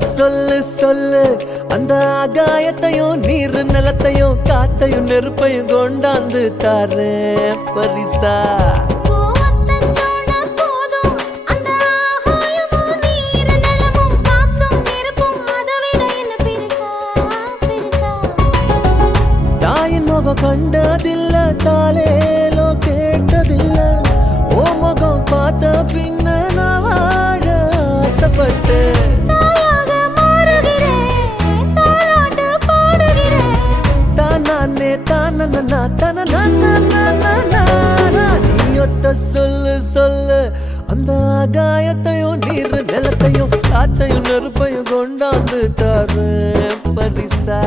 சொல்லு சொல்லு அந்த ஆகாயத்தையும் நீர் நிலத்தையும் காத்தையும் நெருப்பையும் கொண்டாந்து தாரேன் பரிசா. தாயின் முகம் கண்டதில்ல தாலேலோ கேட்டதில்ல ஓ முகம் பார்த்த பின்ன நான் வாழ ஆசைப்பட்டேன். சொல்லு சொல்லு அந்த ஆகாயத்தையும் நீர் நிலத்தையும் காத்தையும் நெருப்பையும் கொண்டாந்து தாரேன் பரிசா.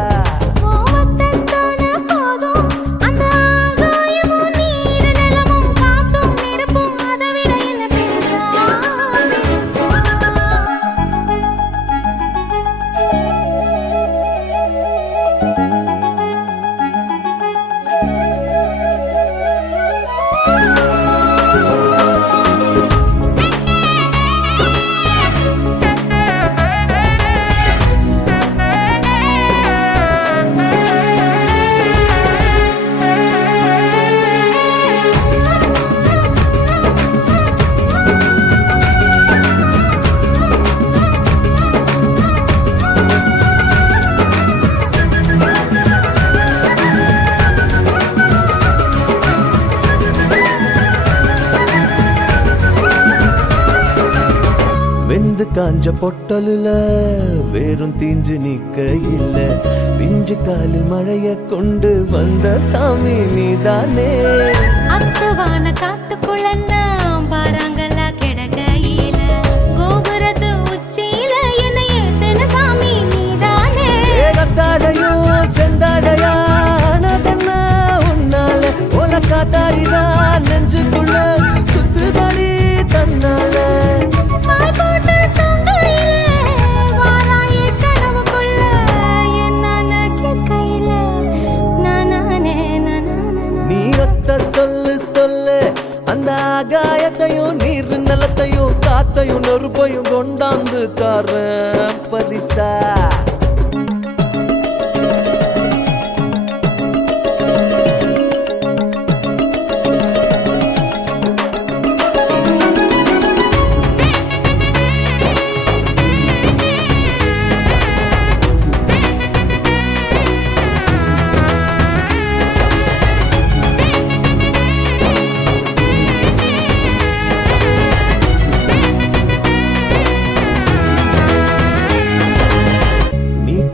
வெந்து காஞ்ச பொட்டலுல வேறும் தீஞ்சு நிக்க இல்ல பிஞ்சு காலில் மழைய கொண்டு வந்த சாமி நீதானே. அத்தவான காத்துக்குள்ள பாராங்கல்லா கிடக்கையில கோபுரத்து உச்சியில என்ன ஏத்தன சாமி நீதானே. ஏகத்தாடையும் செந்தாடையானதென்ன உன்னால உனக்காத்தாரிதான் நெஞ்சுக்குள்ள சுத்துதடி தன்னால. சொல்லு சொல்லு அந்த ஆகாயத்தையும் நீர் நிலத்தையும் காத்தையும் நெருப்பையும் கொண்டாந்து தாரேன் பரிசா.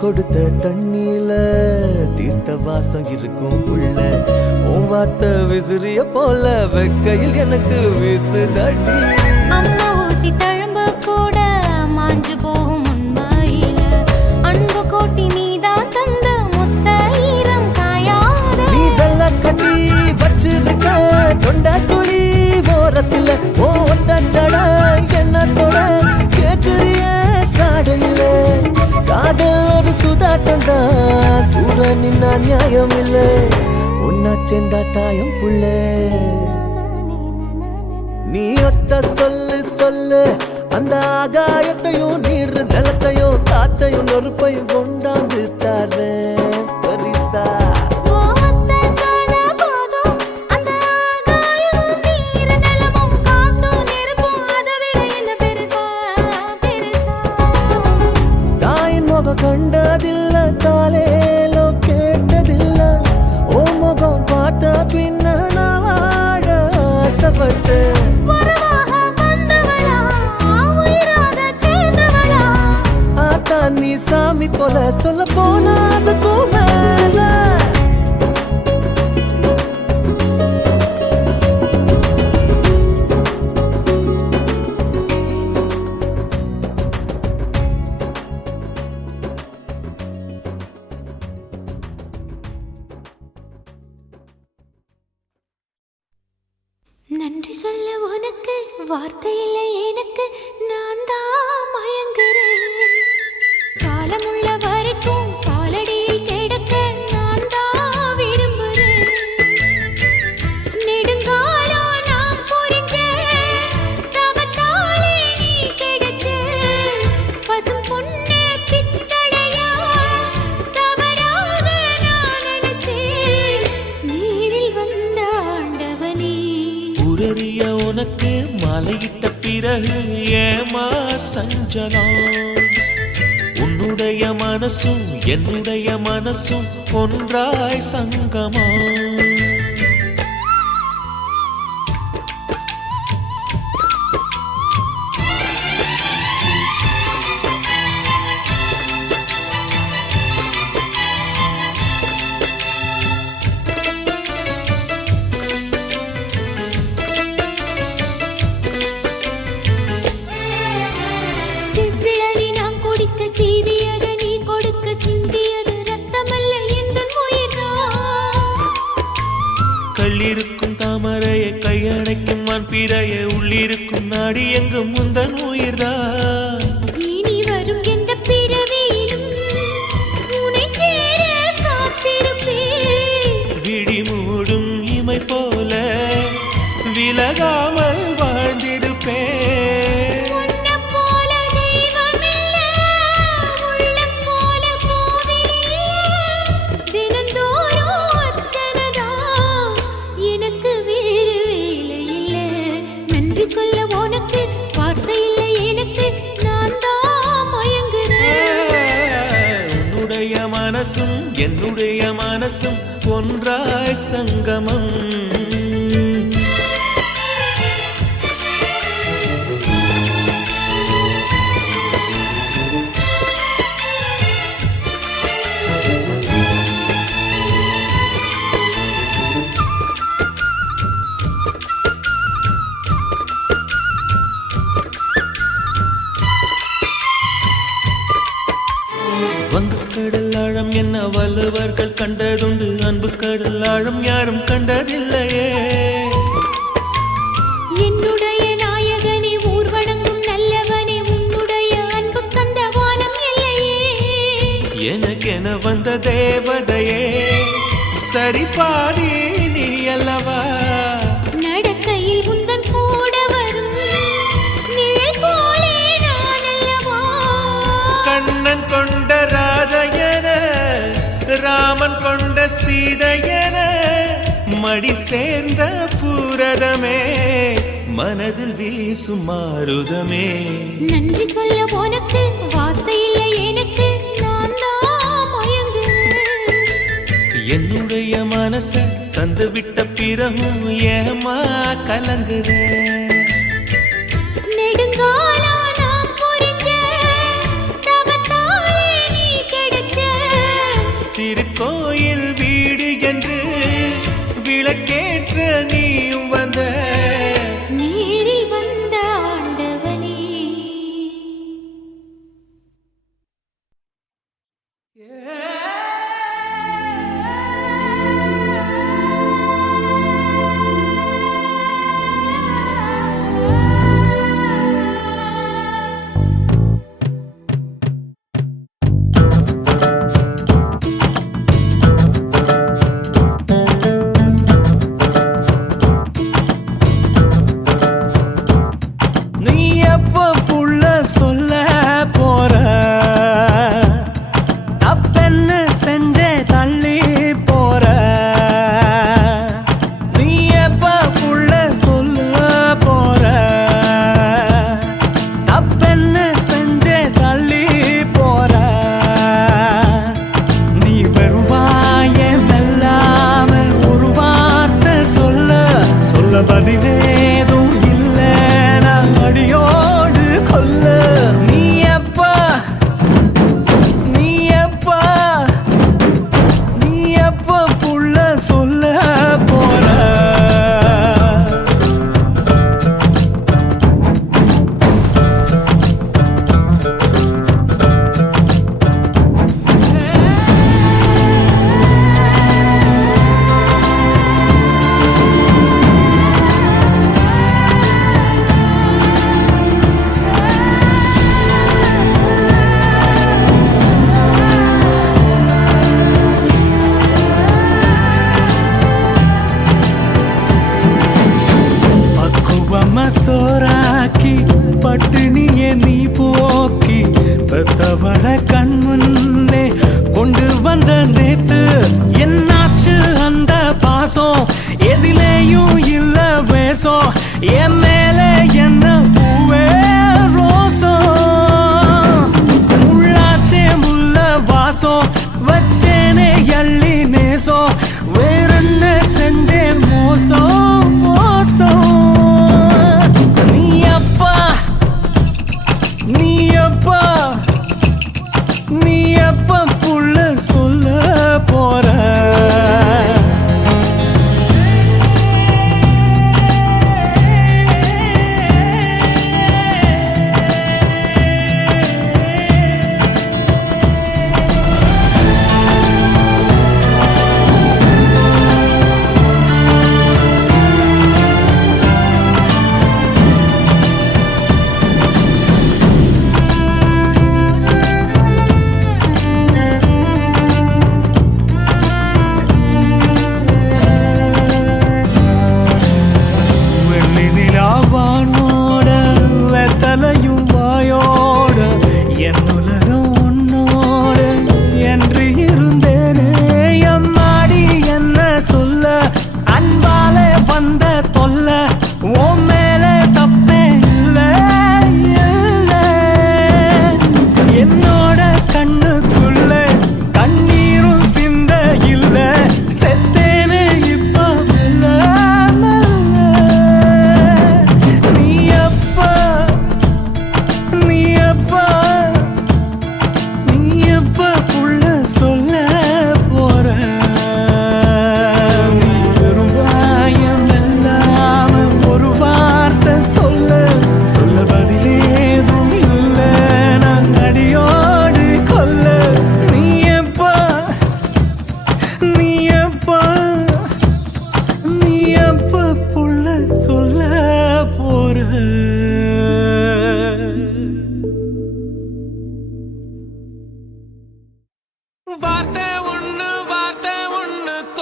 கொடுத்த தண்ணியில தீர்த்த வாசம் இருக்கும் உள்ள உன் வார்த்தை விசிறிய போல வெக்கையில் எனக்கு வீசுதடி. அம்மா ஊசி தழும்பு கூட மாஞ்சு போகும் உண்மையில அன்பு கோட்டி நீதான் தந்த முத்த ஈரம் காயாத. நீ வெள்ள கட்டி வச்சிருக்க தொண்ட துளி ஓரத்துல ஓத்தச்சட என்னத்தோட கேக்குறிய சாடையில காதல் ஒரு சுதாட்டண்டா கூட நின்னா நியாயம் இல்ல உன்னா சேர்ந்தா தாயம் புள்ள. நீ ஒத்த சொல்லு சொல்லு அந்த ஆகாயத்தையும் நீர் நிலத்தையும் காத்தையும் நெருப்பையும் கொண்டாந்து தாரேன் பரிசா. கண்டதில்ல தாலேலோ கேட்டதில்ல ஓ முகம் பார்த்த பின்ன நான் வாழ ஆசைப்பட்டேன். ஆத்தா நீ சாமி போல சொல்ல போனா அதுக்கும் மேல. நன்றி சொல்ல உனக்கு வார்த்தை இல்லை எனக்கு நான் தான் மயங்குறேன். காலமுள்ள வரைக்கும் காலடியில் கிடக்க நான் தான் விரும்புறேன். நெடுங்காலம் நாம் புரிஞ்ச தவத்தாலே நீ கிடைச்ச பசும் பொன்னே உனக்கு மாலையிட்ட பிறகு ஏமா சஞ்சலம் உன்னுடைய மனசும் என்னுடைய மனசும் ஒன்றாய் சங்கமா கள்ளிருக்கும் தாமரையை கையணைக்கும் வான்பிறைய உள்ளிருக்கும் நாடி எங்கும் முந்தன் உயிர்தான் இனி வரும் எந்த பிறவியிலும் உன்னை சேர காத்திருப்பேன் விழி மூடும் இமை போல விலகாமல் வாழ்ந்திருப்பேன் மனசும் என்னுடைய மனசும் ஒன்றாய் சங்கமம் வங்கக்கடல் ஆழம் என்ன வள்ளுவர்கள் கண்டதுண்டு அன்பு கடல் ஆழம் யாரும் கண்டதில்லையே என்னுடைய நாயகனே ஊர்வணங்கும் நல்லவனே உன்னுடைய அன்பு கந்த வானம் இல்லையே எனக்கென வந்த தேவதையே சரி பாதி நீ அல்லவா நடக்கையில் உந்தன் கூட வரும் நிழல் போலே நான் அல்லவா கண்ணன் கொண்ட ராதையன ராமன் கொண்ட சீதையன மடி சேர்ந்த பூரதமே மனதில் வீசும் மாருதமே நன்றி சொல்ல உனக்கு வார்த்தை இல்லை எனக்கு நான் தான் மயங்குறேன் என்னுடைய மனச தந்து விட்ட பிறகும் ஏமா கலங்குறேன் நெடுங்காலா நான் புரிஞ்ச தவத்தாலே நீ கிடைச்ச திருக்கோயில் வீடு என்று விளக்கேற்ற நீயும் வந்த நீரில் வந்த ஆண்டவனே பதிலேதும் இல்ல நான் அடியோடு கொல்ல நீ எப்பா புள்ள சொல்ல போற சோறாக்கி பட்டினிய நீ போக்கி பெத்தவள கண் முன்னே கொண்டு வந்த நேத்து என்னாச்சு அந்த பாசம் எதிலேயும் இல்ல வேசம் என்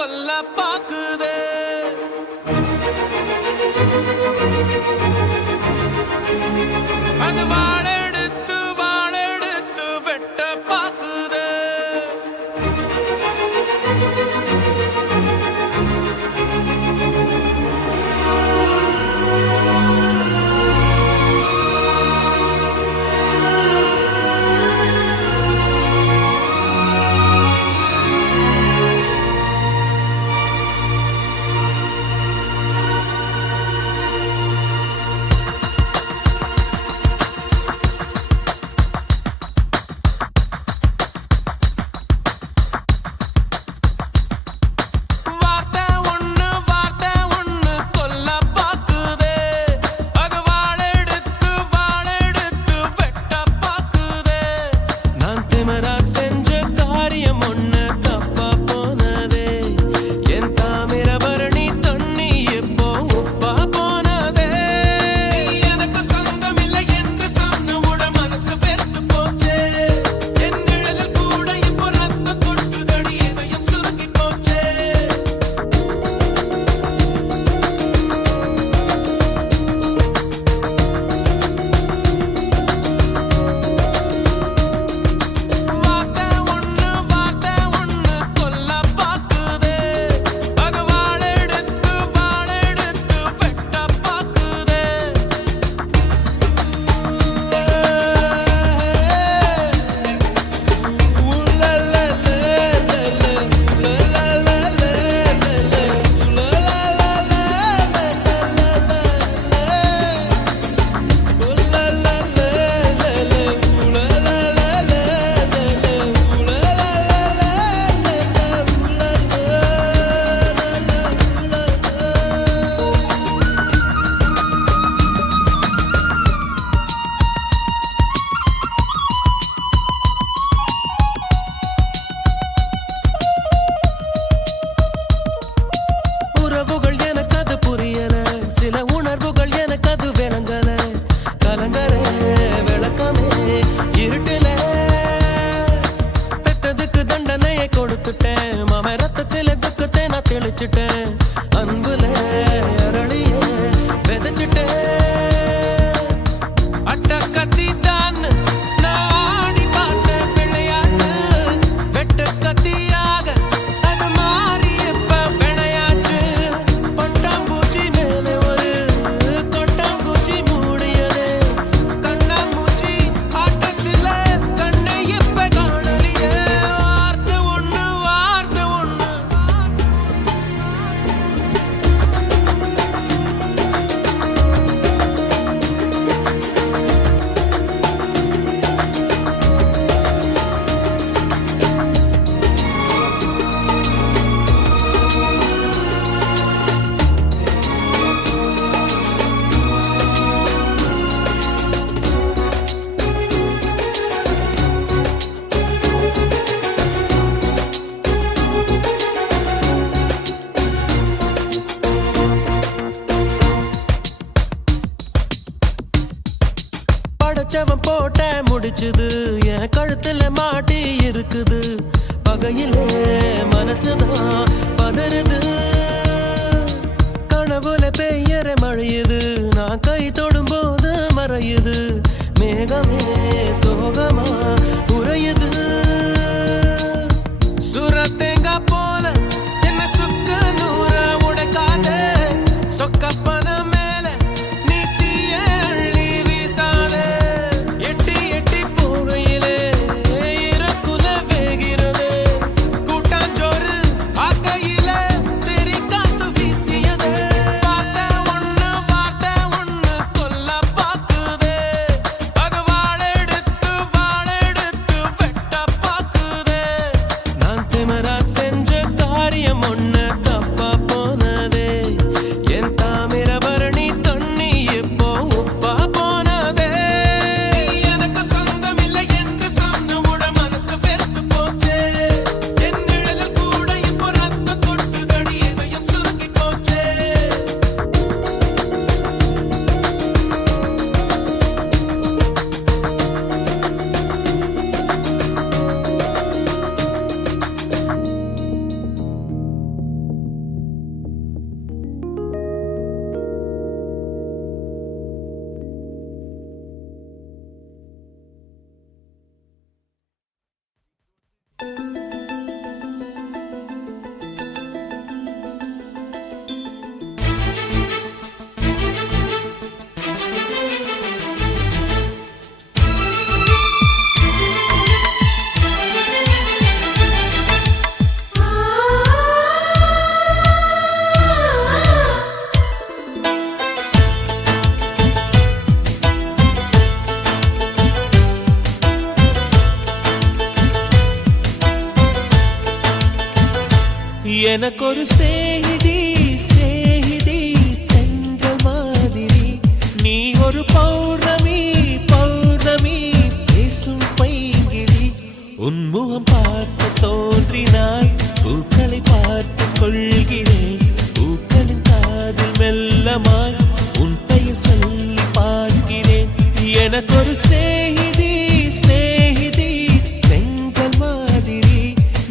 கொல்ல பாக்குதே. அது வாழெடுத்து வெட்ட பாக்குதே. அன்புல அரளிய விதைச்சிட்டேன். அட்ட கத்தி தான் நாடி பார்த்த விளையாட்டு வெட்ட கத்தியாக அது மாறி இப்ப விளையாச்சு. பட்டாம்பூச்சி மேலே ஒரு கொட்டாங்குச்சி மூடியது. கண்ணாமூச்சி ஆட்டத்தில கண்ணை இப்ப காணலியே. வார்த்தை ஒண்ணு படைச்சவன் போட்ட முடிச்சுது என் கழுத்துல மாட்டி இருக்குது. பகையிலே மனசுதான் பதறுது. கனவுல பெய்யற மழையுது. நான் கை தொடும் போது மறையுது. மேகமே சோகமா உறையுது. சுரத்தேங்கா போல என்ன சுக்க நூற உடைக்காத. சொக்கப்பன மேல நீ தீய அள்ளி வீசாத. எட்டி எட்டி போகையிலே இறக்குல வேகிறது. கூட்டாஞ்சோறு ஆக்கையில தெரி காத்து வீசியது. வார்த்தை ஒண்ணு கொல்ல பாக்குதே. அது வாழெடுத்து வெட்ட பாக்குதே. நான் திமிரா செஞ்ச எனக்கொரு ஸ்நேகிதி ஸ்நேகிதி தென்றல் மாதிரி நீ ஒரு பௌர்ணமி பௌர்ணமி பேசும் பைங்கிளி உன்முகம் பார்க்க தோன்றினாய் பூக்களை பார்த்து கொள்கிறேன் பூக்களின் காதில் மெல்லமாய் உன் பெயர் சொல்லி பார்க்கிறேன் எனக்கொரு ஸ்நேகிதி ஸ்நேகிதி தென்றல் மாதிரி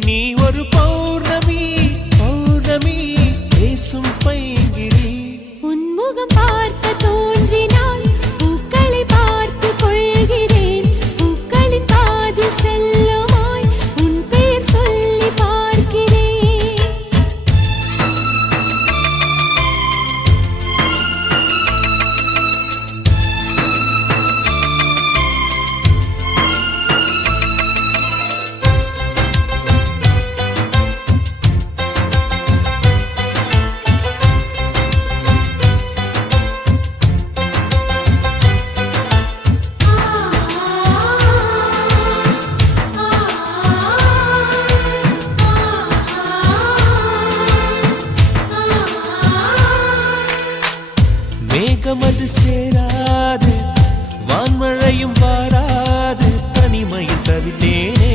நீ ஒரு பௌர்ணமி பௌர்ணமி பேசும் பைங்கிளி உன்முகம் பார்க்க தோன்றினால் பூக்களை பார்த்து கொள்கிறேன் பூக்களின் காதில் செல்லுமாய் உன் பெயர் சொல்லி பார்க்கிறேன் மேகமது சேராது வான்மழையும் வாராது தனிமையில் தவித்தேனே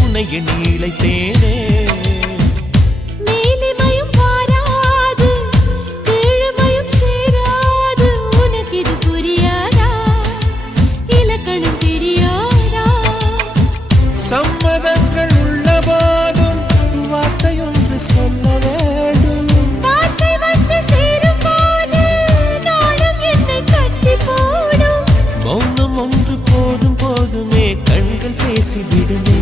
உன்னைய நீளைத்தேனே மேலிமையும் வாராது கீழ்மையும் சேராது உனக்கு இது புரியாதா இலக்கணம் தெரியாதா சம்மதங்கள் உள்ள போதும் வார்த்தையொன்று சொல்ல வேண்டும் வார்த்தை வந்து சேரும் போது நானும் என்னை கட்டி போடும் மௌனம் ஒன்று போதும் போதுமே கண்கள் பேசிவிடுமே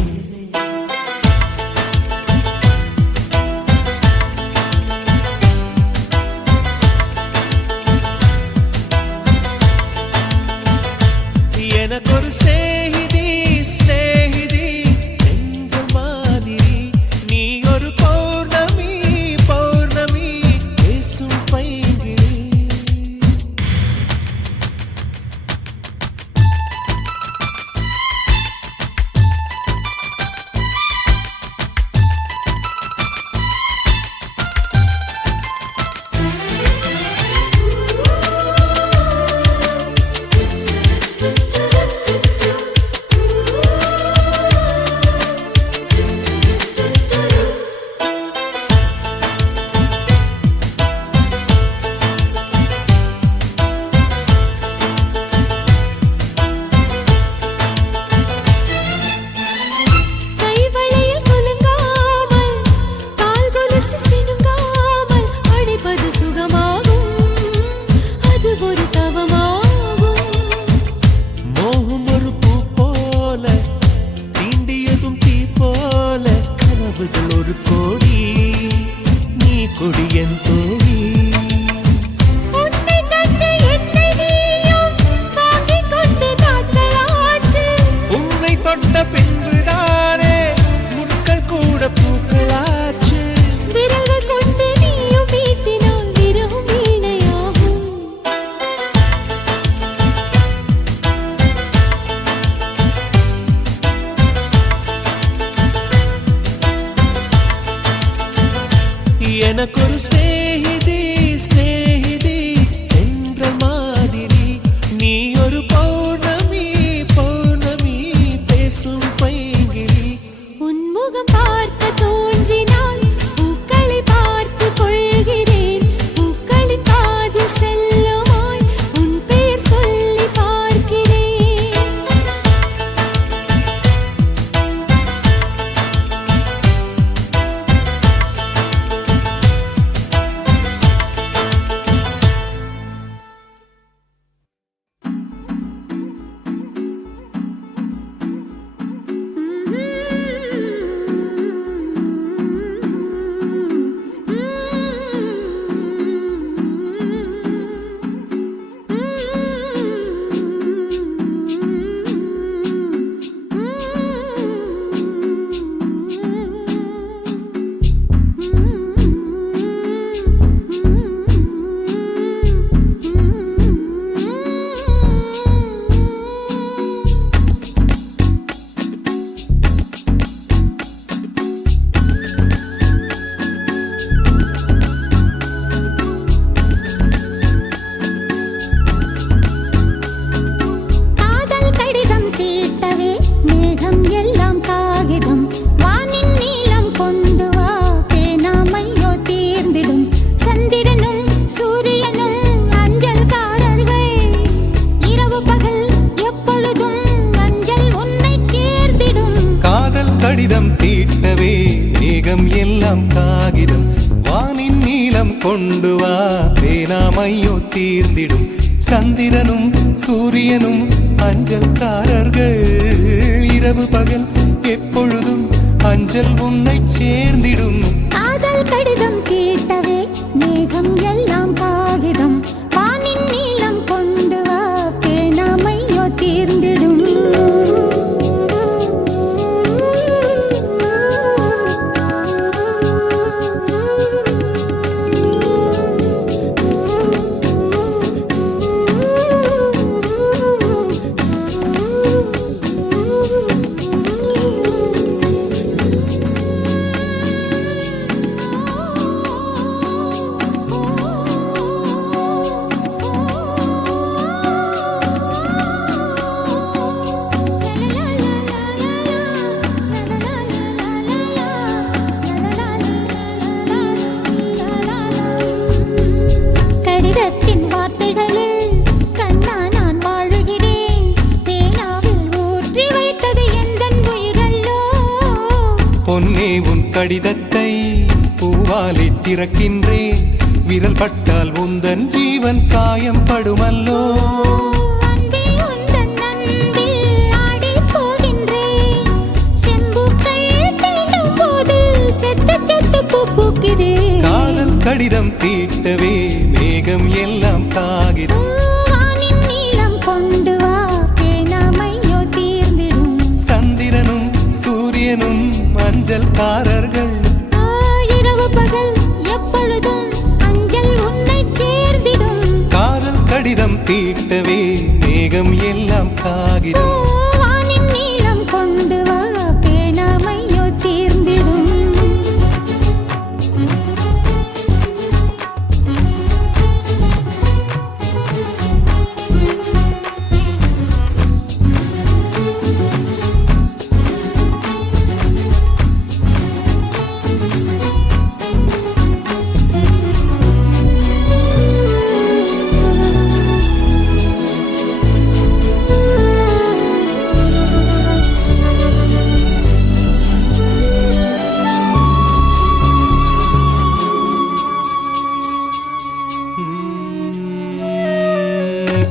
எனக்கொரு ஸ்நேகிதி ஸ்நேகிதி தென்றல் மாதிரி நீ ஒரு பௌர்ணமி பௌர்ணமி பேசும் பைங்கிளி கைவளையில் குலுங்காமல் கால் கொலுசு சிணுங்காமல் அணைப்பது சுகமாகும் அது ஒரு தவமாகும் மோகம் ஒரு பூ போல தீண்டியதும் தீ போல கனவுகள் ஒரு கோடி நீ கொடி என் தோழி உன்னை தந்து என்னை நீயும் வாங்கிக் கொண்டு நாட்களாச்சு உன்னை தொட்ட பின்புதானே முட்கள் கூட பூக்களாச்சு விரல்கள் கொண்டு நீயும் மீட்டினால் விரவும் வீணையாகும் எனக்கொரு ஸ்நேகிதி ஸ்நேகிதி தென்றல் மாதிரி நீ ஒரு பௌர்ணமி பௌர்ணமி பேசும் பைங்கிளி உன்முகம் பார்க்க தோன்றினால் பூக்களை பார்த்து கொள்கிறேன் பூக்களின் காதில் செல்லுமாய் உன் பெயர் சொல்லி பார்க்கிறேன் கொண்டு வா பேனாமையோ தீர்ந்திடும் சந்திரனும் சூரியனும் அஞ்சல்காரர்கள் இரவு பகல் எப்பொழுதும் அஞ்சல் உன்னை சேர்ந்திடும் காதல் கடிதம் கேட்டவே மேகம் எல்லாம் காகிதம் வானின் நீளம் கொண்டு வா பேனாமையோ தீர்ந்திடும் கடிதத்தின் வார்த்தைகளில் கண்ணா நான் வாழுகிறேன் பேனாவில் ஊற்றி வைத்தது எந்தன் உயிரல்லோ பொன்னே உன் கடிதத்தை பூவாலை திறக்கின்றேன் விரல் பட்டால் உந்தன் ஜீவன் காயம் படுமல்லோ அன்பே உந்தன் அன்பில் ஆடிப் போகின்றேன் செம்புக்கள் தீண்டும் போது செத்து செத்து பூ பூக்கிறேன் காதல் கடிதம் தீட்டவே மேகம் எல்லாம் காகிதம் வானின் நீளம் கொண்டு வா பேனாமையோ தீர்ந்திடும் சந்திரனும் சூரியனும் அஞ்சல்காரர்கள் இரவு பகல் எப்பொழுதும் அஞ்சல் உன்னை சேர்ந்திடும் காதல் கடிதம் தீட்டவே மேகம் எல்லாம் காகிதம் வானின் நீளம் கொண்டு வா பேனாமையோ தீர்ந்திடும்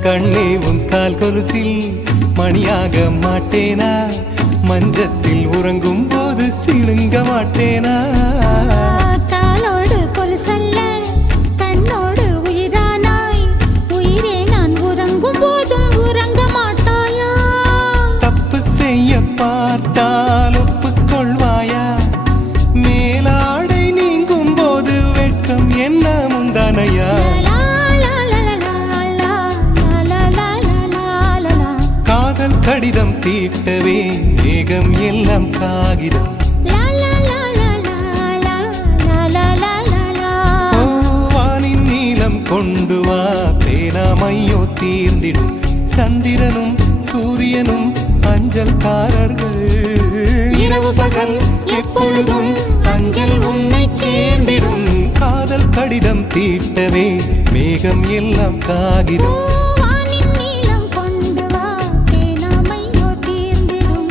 கண்ணே உன் கால் கொலுசில் மணியாக மாட்டேனா மஞ்சத்தில் உறங்கும் போது சிணுங்க மாட்டேனா காலோடு கொலுசல்ல கண்ணோடு உயிரானாய் உயிரே நான் உறங்கும் போதும் உறங்க மாட்டாயா தப்பு செய்ய பார்த்தால் ஒப்புக்கொள்வாயா மேலாடை நீங்கும் போது வெட்கம் என்ன முந்தானையா லா லா லா லா லா லா லா லா லா லா காதல் கடிதம் தீட்டவே மேகம் எல்லாம் காகிதம் லா லா லா லா லா லா லா லா லா லா ஓ, வானின் நீளம் கொண்டு வா பேனாமையோ தீர்ந்திடும் சந்திரனும் சூரியனும் அஞ்சல்காரர்கள் இரவு பகல் எப்பொழுதும் அஞ்சல் உன்னை சேர்ந்திடும் காதல் கடிதம் தீட்டவே மேகம் எல்லாம் காகிதம் வானின் நீளம் கொண்டு வா பேனாமையோ தீர்ந்திடும்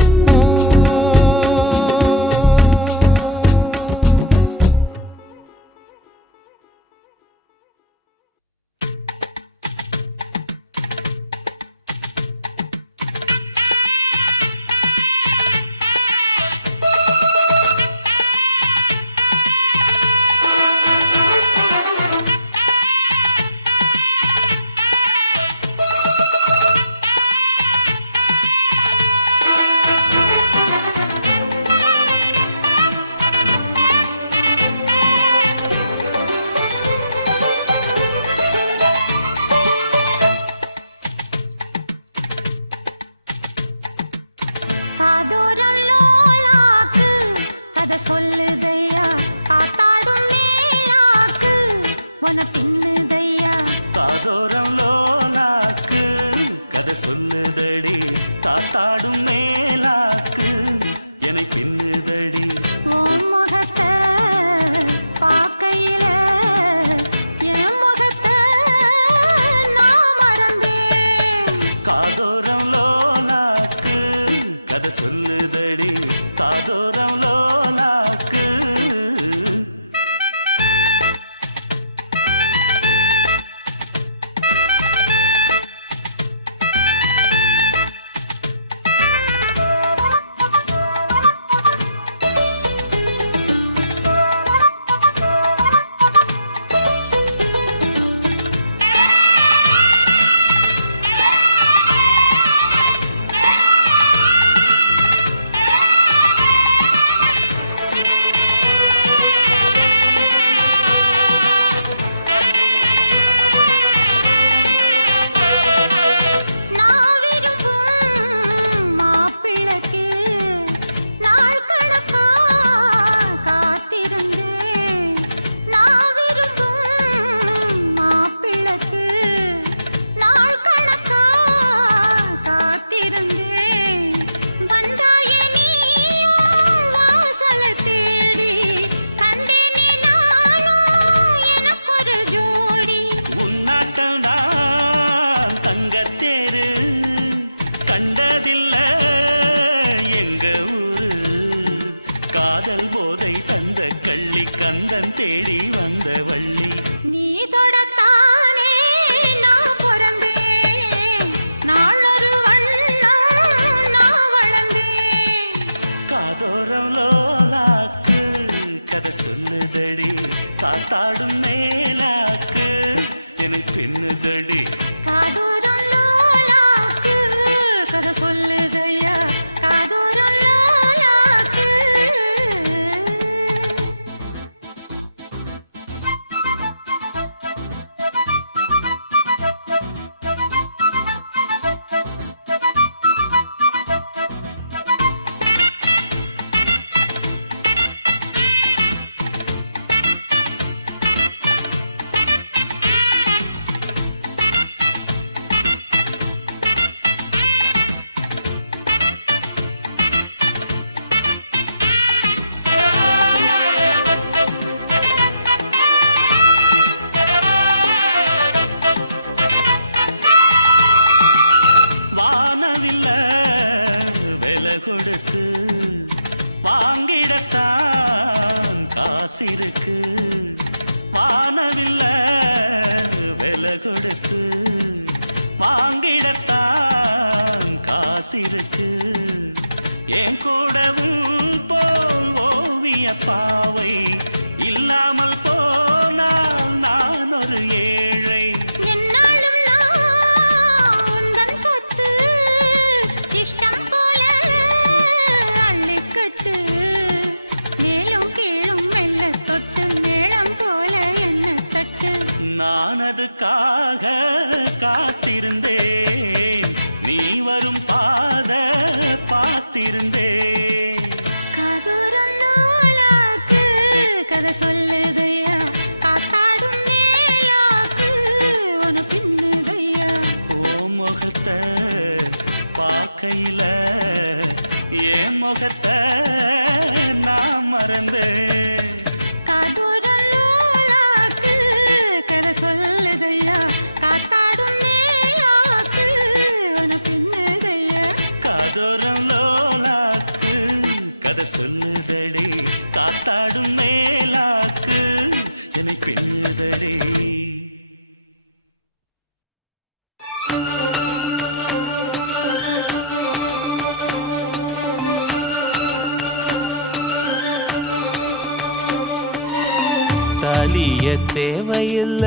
தாலிய தேவையில்ல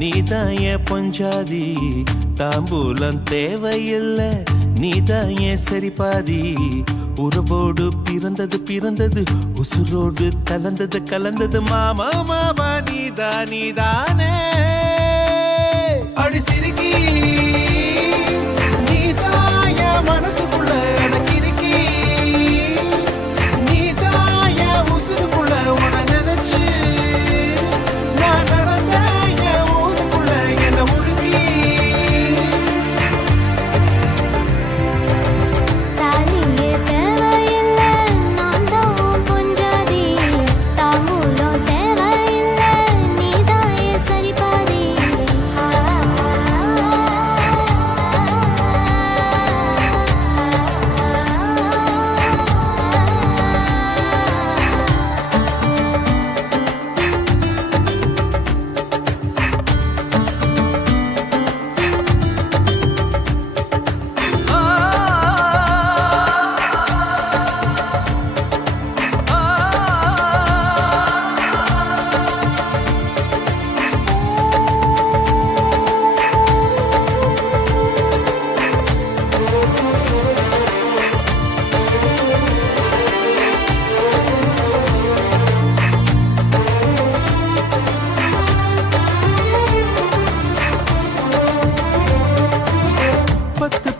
நீதான் என் பொஞ்சாதி தாம்பூலம் தேவையில்ல நீதான் என் சரிபாதி உறவோடு பிறந்தது பிறந்தது உசுரோடு கலந்தது கலந்தது மாமா மாமா நீதானே அடி சிரிக்கி நீதான் என் மனசுக்குள்ள எனக்கு இருக்கி நீதான் என் உசுருக்குள்ள உன நினைச்சு நான் நடந்த என் ஊருக்குள்ள என்ன உருக்கி தாலியே தேவையில்ல நான் தான் பொஞ்சாதி தாம்பூலம் தேவையில்ல நீதான் என் சரிபாதி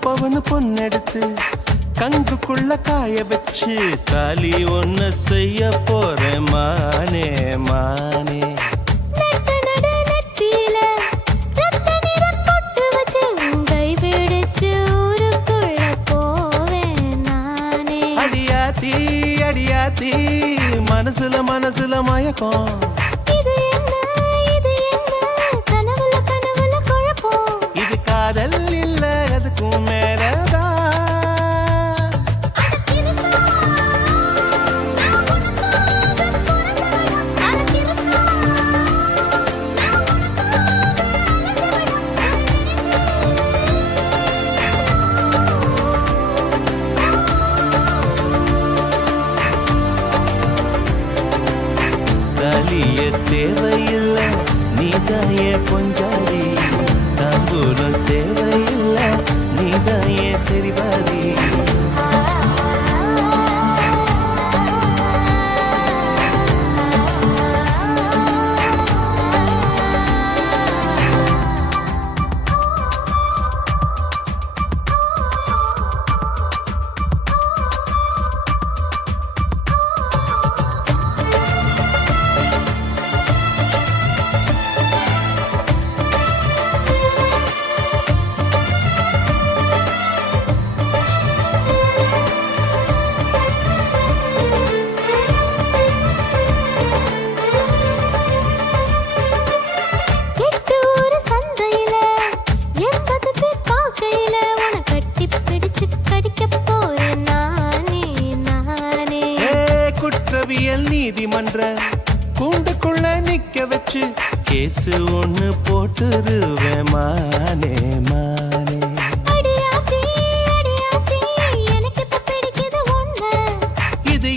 பவனு பொண்ணெடுத்து கங்குக்குள்ள காய வச்சு தாலி ஒன்னு செய்ய போறேன் மானே மானே நெட்டு நடு நெத்தியில ரத்த நிறம் பொட்டு வச்சு கை பிடிச்சு ஊருக்குள்ள போவேன் நானே அடியாத்தி மனசுல மயக்கம் இது என்ன கனவுல குழப்பம் இது காதல் இல்ல அதுக்கும் மேலதான் தாலிய தேவையில்ல நீதான் என் பொஞ்சாதி தாம்பூலம் தேவையில்ல நீதான் என் சரிபாதி எட்டு ஊரு சந்தையில 80 பேர் பார்க்கையில உன கட்டி பிடிச்சு கடிக்க போறேன் நானே குற்றவியல் நீதிமன்ற கூண்டுக்குள்ள நிக்க வச்சு கேசு ஒண்ணு போட்டுருவேன் மானே மானே அடியாத்தி எனக்கு இப்ப பிடிக்குது ஒண்ணு இது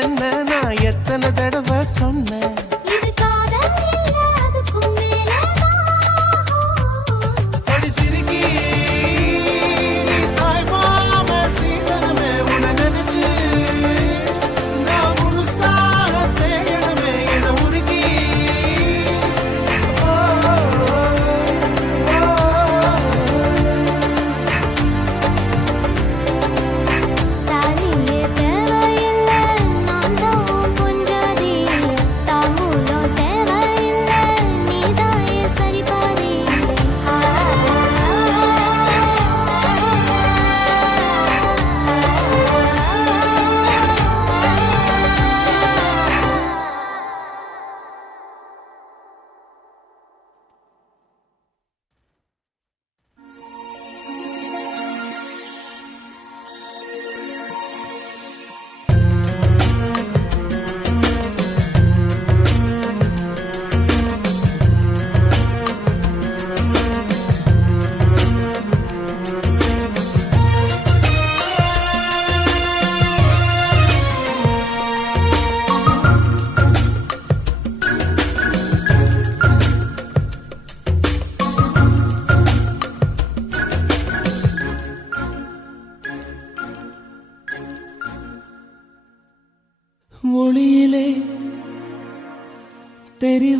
என்ன நான் எத்தனை தடவை சொன்னேன் இது காதல் இல்ல அதுக்கும் மேலதான் அடி சிரிக்கி தாய் மாம சீதனமே உன்னை நினைச்சு நான் முழுசாக தேடணுமே என உருக்கி தாலியே தேவையில்ல நான் தான் பொஞ்சாதி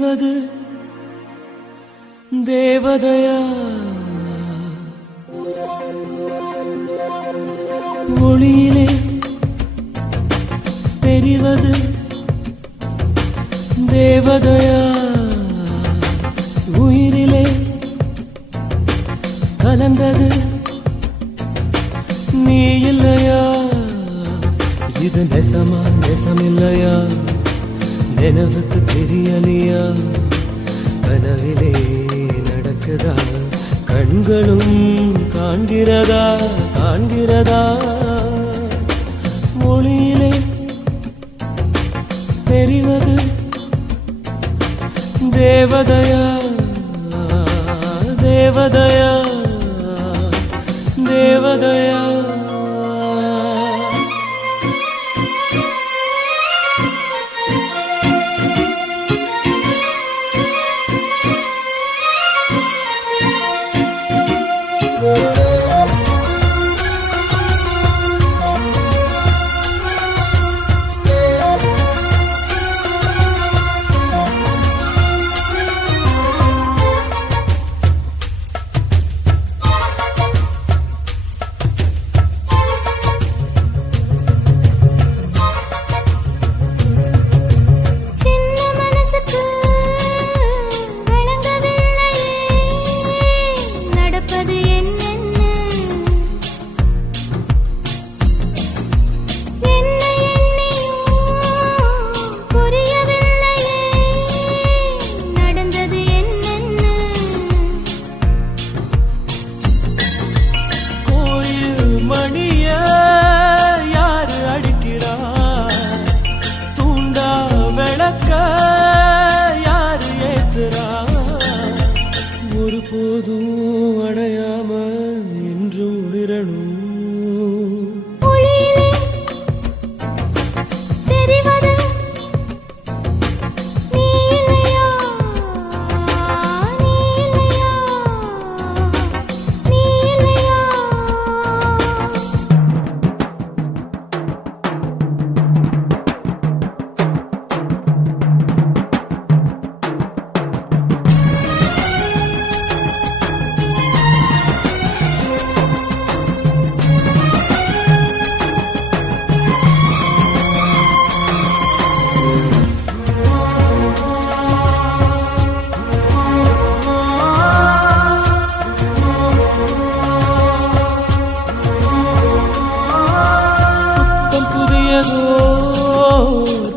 தெரிவது தேவதையா ஒளியிலே தெரிவது தேவதையா உயிரிலே கலந்தது நீ இல்லையா இது நெசமா நெசமில்லையா நினைவுக்கு தெரியலையா கனவிலே நடக்குதா கண்களும் காண்கிறதா காண்கிறதா மொழியிலே தெரிவது தேவதையா தேவதையா தேவதையா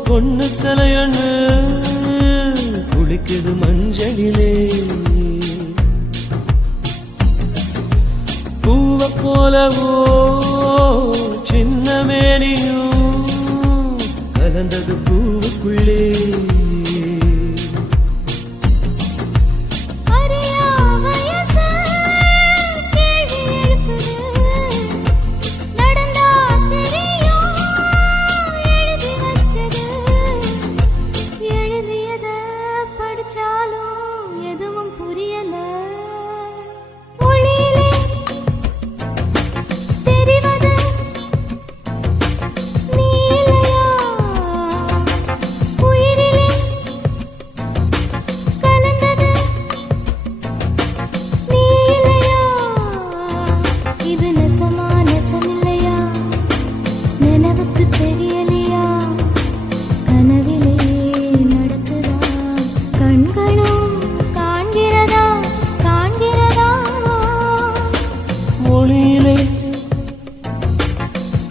பொண்ணு சிலையண்ணு குளிக்குது மஞ்சளிலே பூவ போலவோ சின்ன மேனியும் கலந்தது பூவுக்குள்ளே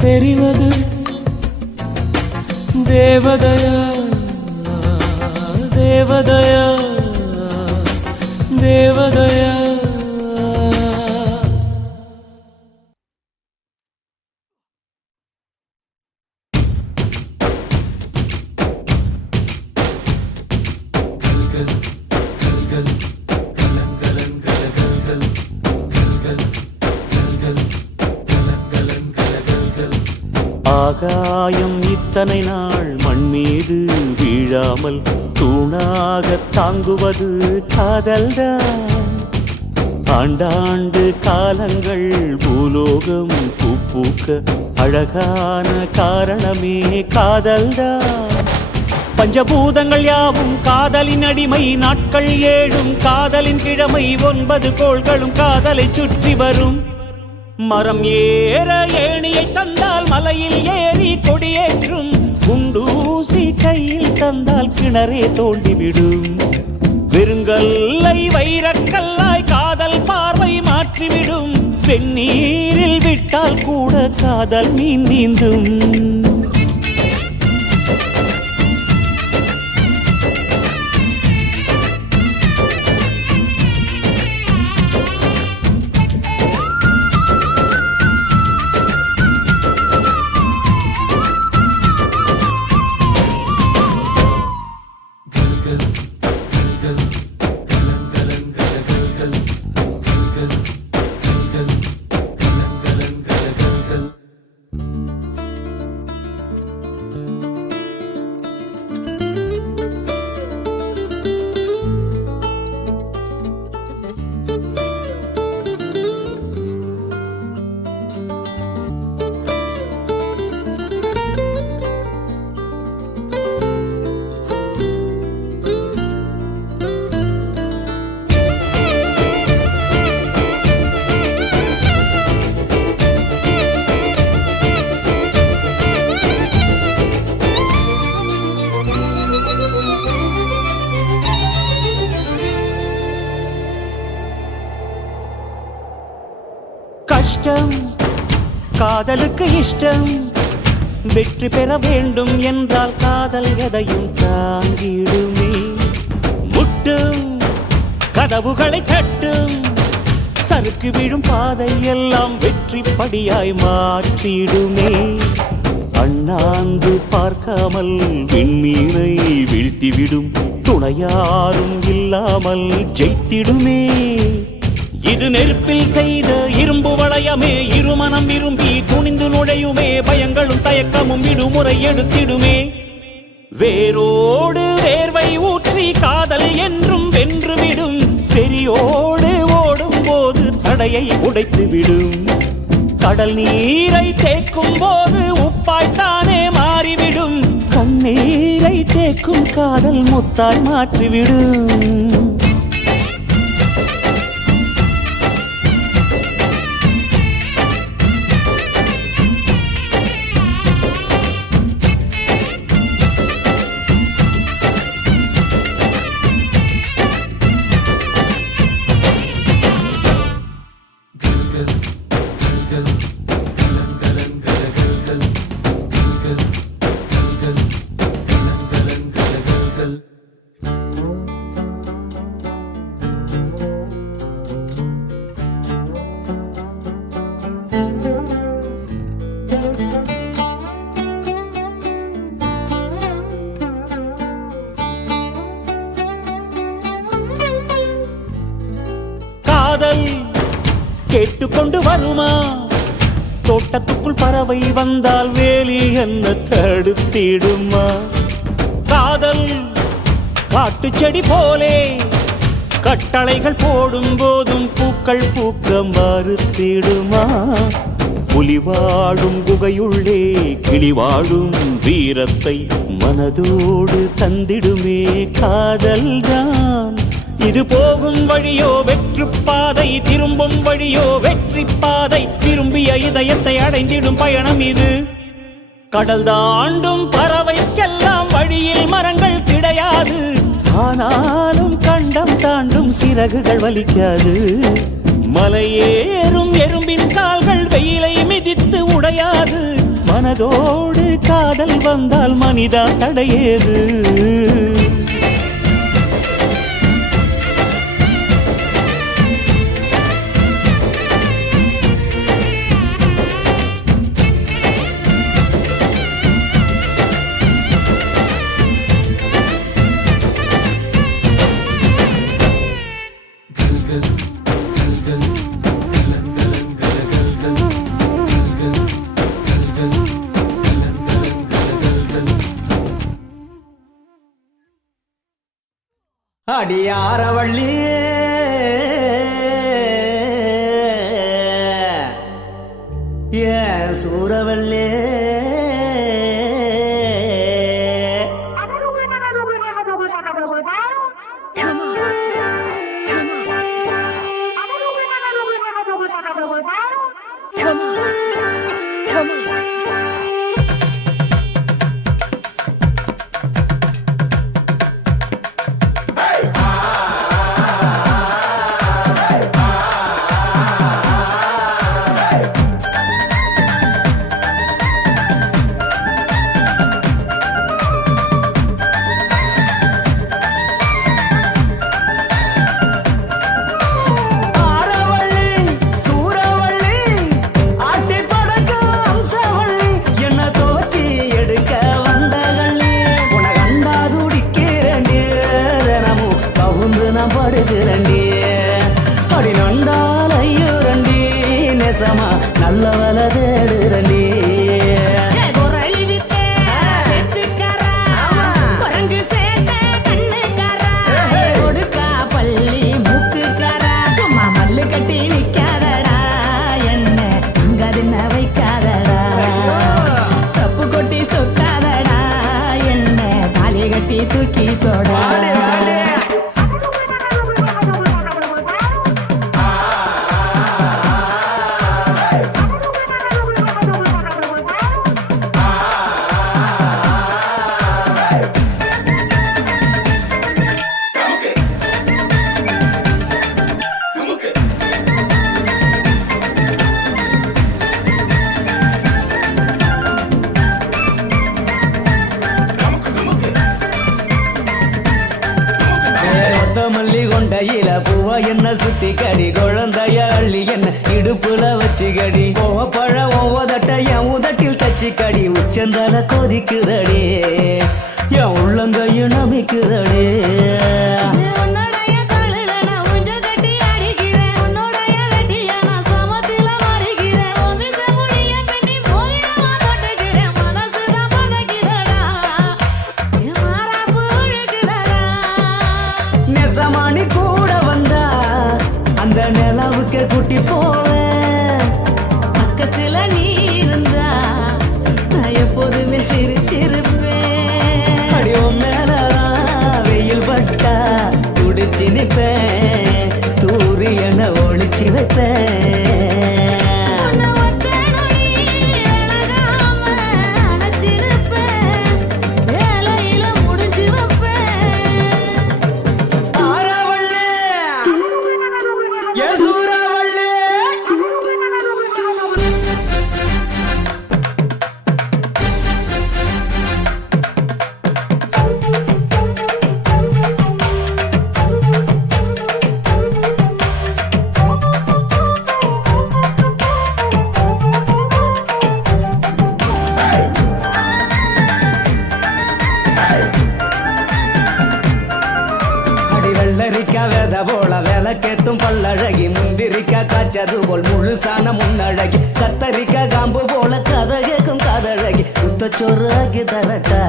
தெரிவது தேவதையா தேவதையா தேவதையா ஆகாயம் இத்தனை நாள் மண் மீது வீழாமல் தூணாக தாங்குவது காதல்தான். ஆண்டாண்டு காலங்கள் பூலோகம் பூக்க அழகான காரணமே காதல்தான். பஞ்சபூதங்கள் யாவும் காதலின் அடிமை, நாட்கள் 7 காதலின் கிழமை, 9 கோள்களும் காதலை சுற்றி வரும். மரம் ஏற ஏணியை தந்தால் மலையில் ஏறி கொடியேற்றும், குண்டூசி கையில் தந்தால் கிணறே தோண்டிவிடும். வெறுங்கல்லை வைரக்கல்லாய் காதல் பார்வை மாற்றிவிடும், வெந்நீரில் விட்டால் கூட காதல் மீன் நீந்தும். கஷ்டம் காதலுக்கு இஷ்டம், வெற்றி பெற வேண்டும் என்றால் காதல் எதையும் தாங்கிடுமே. முட்டும் கதவுகளை தட்டும், சறுக்கு விழும் பாதை எல்லாம் வெற்றி படியாய் மாற்றிடுமே. அண்ணாந்து பார்க்காமல் விண்மீனை வீழ்த்திவிடும், துணையாரும் இல்லாமல் ஜெயித்திடுமே. இது நெருப்பில் செய்த இரும்பு வளையமே, இருமனம் விரும்பி துணிந்து நுழையுமே. பயங்களும் தயக்கமும் விடுமுறை எடுத்திடுமே. வேரோடு வேர்வை ஊற்றி காதல் என்றும் வென்றுவிடும், பெரியோடு ஓடும் போது தடையை உடைத்துவிடும். கடல் நீரை தேக்கும் போது உப்பாய்த்தானே மாறிவிடும், கண்ணீரை தேக்கும் காதல் முத்தாய் மாற்றிவிடும். கேட்டுக்கொண்டு வருமா? தோட்டத்துக்குள் பறவை வந்தால் வேலி என்ன தடுத்திடுமா? காதல் காட்டு செடி போலே கட்டளைகள் போடும் போதும் பூக்கள் பூக்க மறுத்திடுமா? புலி வாழும் குகையுள்ளே கிளி வாழும் வீரத்தை மனதோடு தந்திடுமே காதல்தான். இது போகும் வழியோ வெற்று பாதை, திரும்பும் வழியோ வெற்றி பாதை. விரும்பிய இதயத்தை அடைந்திடும் பயணம் இது. கடல் தாண்டும் பறவைக்கெல்லாம் வழியில் மரங்கள் கிடையாது, ஆனாலும் கண்டம் தாண்டும் சிறகுகள் வலிக்காது. மலையேறும் எறும்பின் கால்கள் வெயிலை மிதித்து உடையாது. மனதோடு காதல் வந்தால் மனிதா தடையேது? அடியாரவள்ளி ஏ சூரவள்ளி நான் படுகிறண்டி அடி நண்டால் ஐயோரண்டி நெசமா நல்ல வல தேடுறண்டி தூக்கி போட மல்லி கொண்டையில பூவா என்ன சுத்தி கடி குழந்தைய அள்ளி என்ன இடுப்புல வச்சு கடி போவ பழ ஓவதட்ட என் உதட்டில் தச்சு கடி உச்சந்தால கொதிக்குதடி என் உள்ளங்கையும் நமிக்குதடி நெசமானி கூட வந்தா அந்த நிலவுக்கு குட்டி போவேன் பக்கத்துல நீ இருந்தா நான் எப்போதுமே சிரிச்சிருப்பேன் அடியும் மேலதான் வெயில் பட்டா துடிச்சு நிப்பேன் சூரியனை ஒளிச்சு வைப்பேன் போல விளக்கேத்தும் பல்லழகி முந்திரிக்கா காய்ச்சது போல் முழுசான முன்னழகி கத்தரிக்கா காம்பு போல கதை கேட்கும் காதழகி சுத்தச்சோறு ஆக்கி தரட்டா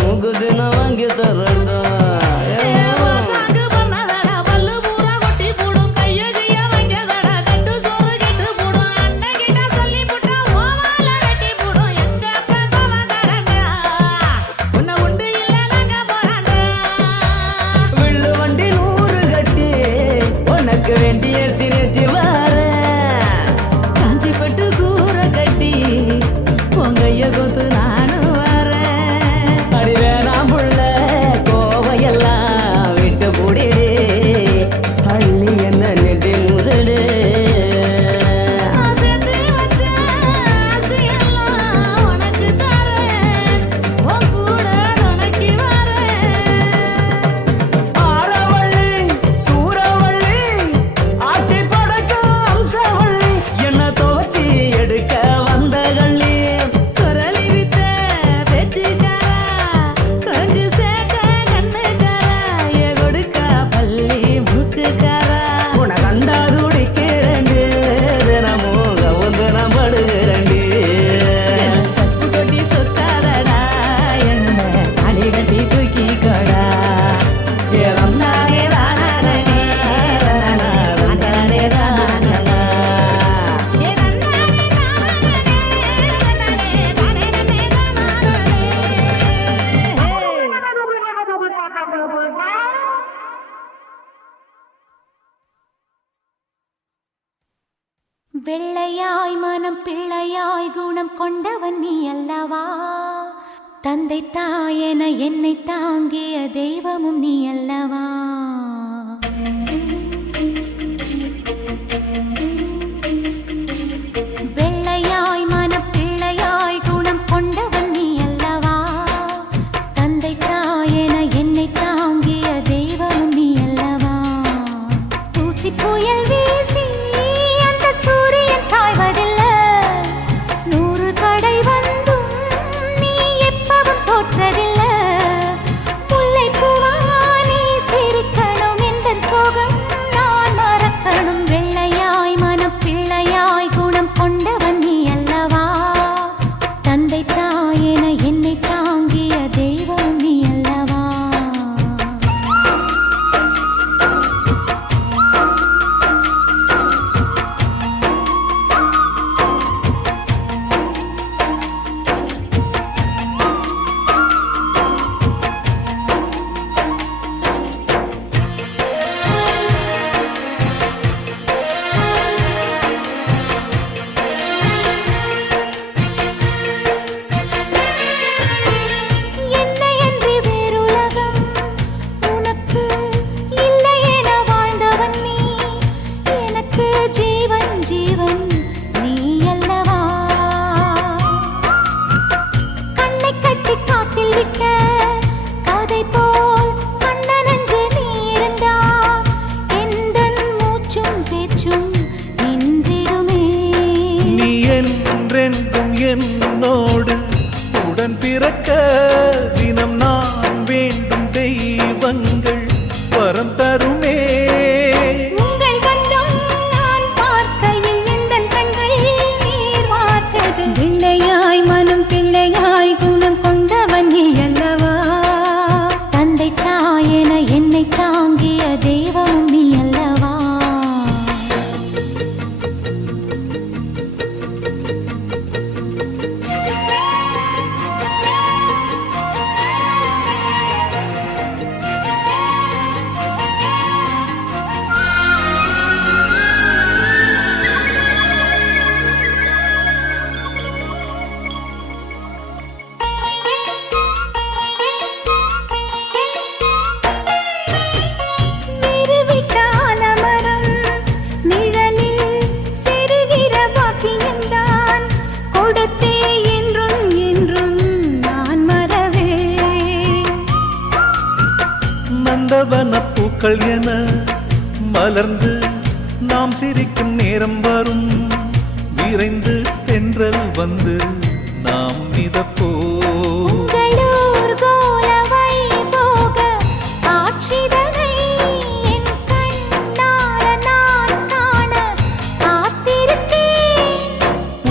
முகுது நான் வாங்கி தரட்டா வேண்டிய சினத்தி வார காஞ்சிப்பட்டு கூற கட்டி பொங்கைய கொத்து நானும் வரேன் அடி வேணாம் புள்ள கோவையெல்லாம் விட்டு பூடிடு பள்ளி என்ன நெட்டி முரடு வெள்ளையாய் மனம் பிள்ளையாய் குணம் கொண்டவன் நீ அல்லவா தந்தை தாயென என்னை தாங்கிய தெய்வமும் நீ அல்லவா வெள்ளையாய் மனம் பிள்ளையாய் குணம் கொண்டவன் நீ அல்லவா தந்தை தாயென என்னை தாங்கிய தெய்வமும் நீ அல்லவா தூசி புயல் வீசி சாய்வதில்லை 100 கடை வந்தும் நீ எப்பவும் தோற்றதில்லை முல்லை பூவா நீ சிரிக்க என்னை தாங்கிய தெய்வம் நீ அல்லவா. நந்தவனப்பூக்கள் என மலர்ந்து நாம் சிரிக்கும் நேரம் வரும், விரைந்து தென்றல் வந்து நாம் மிதப்போ.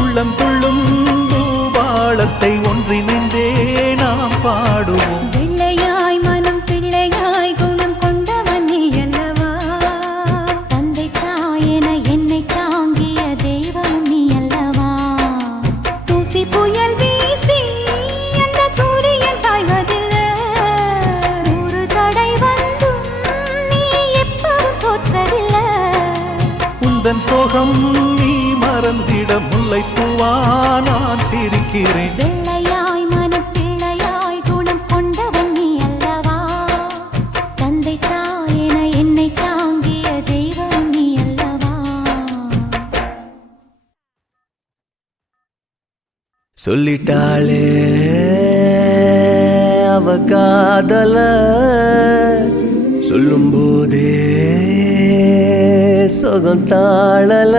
உள்ளம் துள்ளும் பூபாளத்தை ஒன்றினின்றே நாம் பாடுவோம். பிள்ளையாய் மனம் பிள்ளையாய் குணம் கொண்டவன் நீ அல்லவா. தந்தை தாயென என்னை தாங்கிய தெய்வம் நீ அல்லவா. தூசி புயல் வீசி அந்த சூரியன் சாய்வதில்லை. ஒரு தடை வந்தும் நீ எப்பவும் தோற்றதில்லை. உந்தன் சோகம் நீ மறந்திட முல்லைப்பூவா நான் சிரிக்கிறேன். வெள்ளையாய் மனம் பிள்ளையாய் குணம் கொண்டவன் நீ அல்லவா. தந்தை தாயென என்னை தாங்கிய தெய்வம் நீ அல்லவா. சொல்லிட்டாளே அவ காதல, சொல்லும் போதே சொகம் தாழல.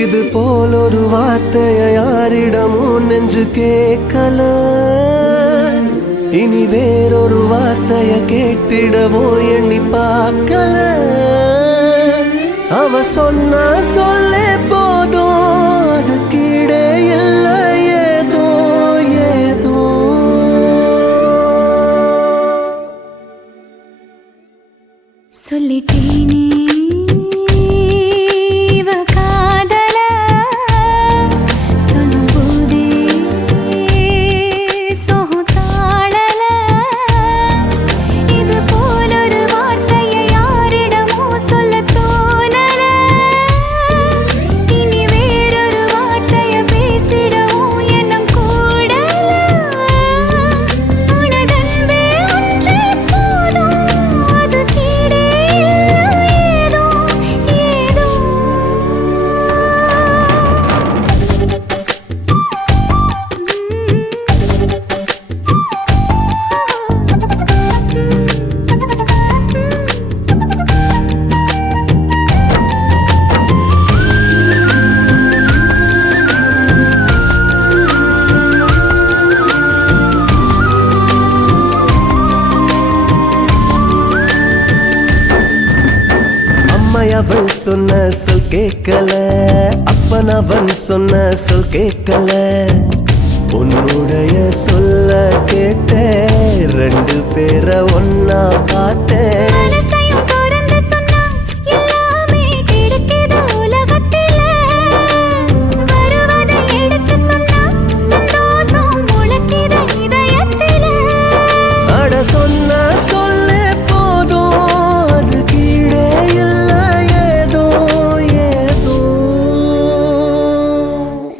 இது போல் ஒரு வார்த்தைய யாரிடமும் நெஞ்சு கேட்கல. இனி வேறொரு வார்த்தைய கேட்டிடவும் எண்ணி பார்க்கல. அவ சொன்ன சொல்லே போதும், அது கீழே இல்லை ஏதோ ஏதோ. சொல்லிட்டேனே இவ காதல, சொல்லும் போதே சோகம் தாழல. இது போல் ஒரு வார்த்தையை யாரிடமும் சொல்ல தோணல. இனி வேறொரு வார்த்தையை பேசிடவும் எண்ணம் கூடல. உனதன்பே ஒன்றே போதும், அது கீழே ஏதோ ஏதோ. அம்மையவன் சொன்ன சொல் கேட்கல, அப்பனவன் சொன்ன சொல் கேட்கல. உன்னுடைய சொல்ல கேட்ட ரெண்டு பேரை ஒன்னா பார்த்தேன். மனசையும் திறந்து சொன்னா எல்லாமே கிடைக்குது உலகத்தில. வருவதை எடுத்து சொன்னா சந்தோஷம் முளைக்குது இதயத்தில. அட சொன்ன சொல்லே போதும், அது கீழே இல்லை ஏதோ ஏதோ.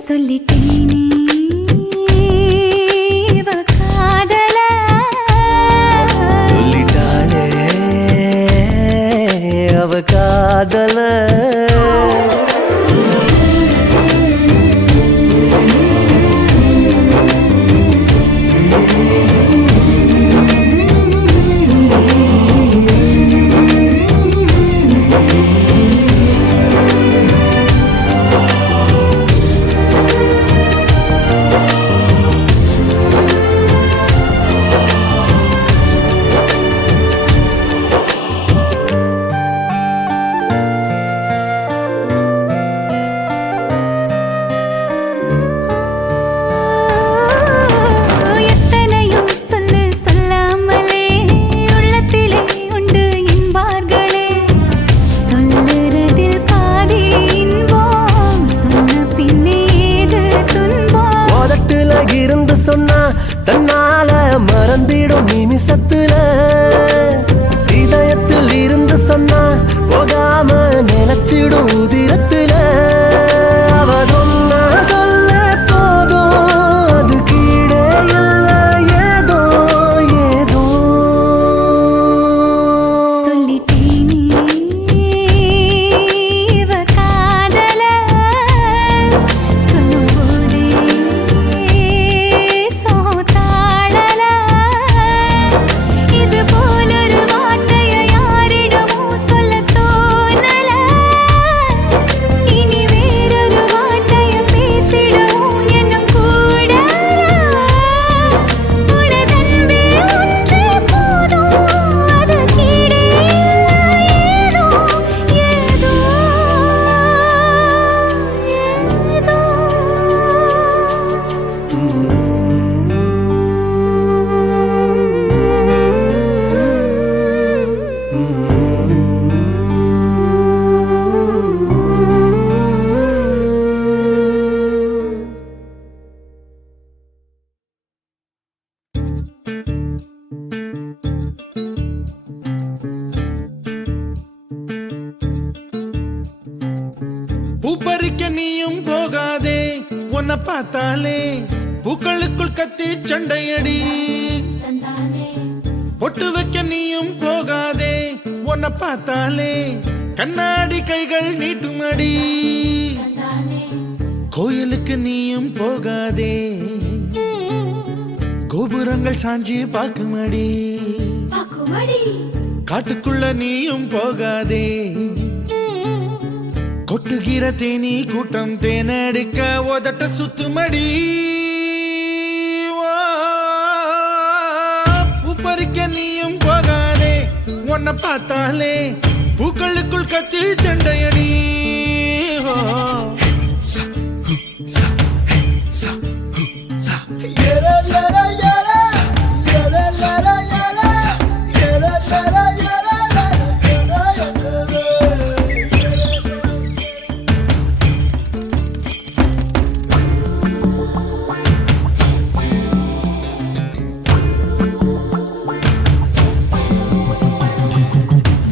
சொல்லிட்டேனே இவ காதல, சொல்லிட்டாளே அவ காதல. உன்னை பார்த்தாலே பூக்களுக்குள் கத்தி சண்டையடி பொட்டு வைக்க நீயும் போகாதே உன்னை பார்த்தாலே கண்ணாடி கைகள் நீட்டுமடி கோயிலுக்கு நீயும் போகாதே கோபுரங்கள் சாஞ்சி பாக்குமடி காட்டுக்குள்ள நீயும் போகாதே கொட்டுகிற தேனி கூட்டம் தேனடிக்க உதட்ட சுத்துமடி பூ பறிக்க நீயும் போகாதே உன்னை பார்த்தாலே பூக்களுக்குள் கத்தி சண்டையடி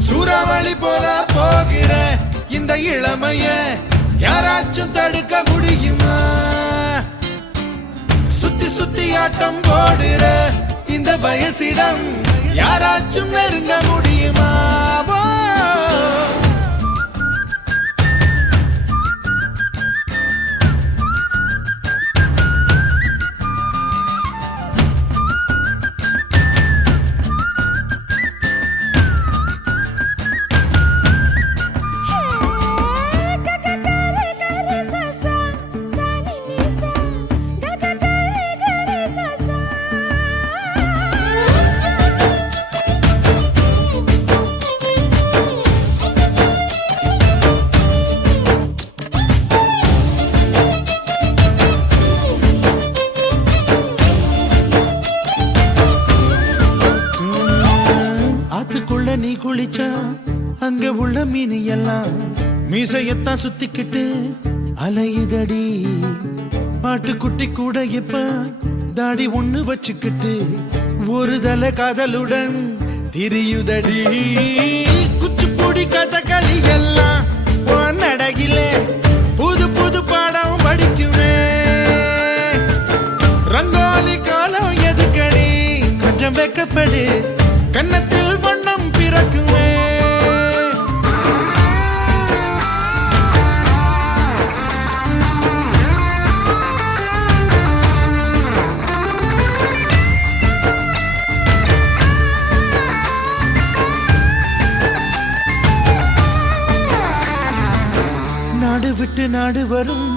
சூறாவளி போல போகிற இந்த இளமைய யாராச்சும் தடுக்க முடியுமா சுத்தி சுத்தி ஆட்டம் போடுற இந்த வயசிடம் யாராச்சும் நெருங்க முடியுமா நீ குளிச்சா அங்க உள்ள மீன் எல்லாம் மீசையத்தான் சுத்திக்கிட்டு அலையுதடி ஆட்டுக்குட்டி கூட இப்ப தாடி ஒண்ணு வச்சுக்கிட்டு ஒரு தலை காதலுடன் திரியுதடி குச்சிப்புடி கதகளி எல்லாம் நடகில புது புது பாடம் படிக்குமே ரங்கோலி காலம் எதுக்கடி கொஞ்சம் வெக்கப்படு கன்னத்தில் வண்ணம் பிறக்குமே நாடு விட்டு நாடு வரும்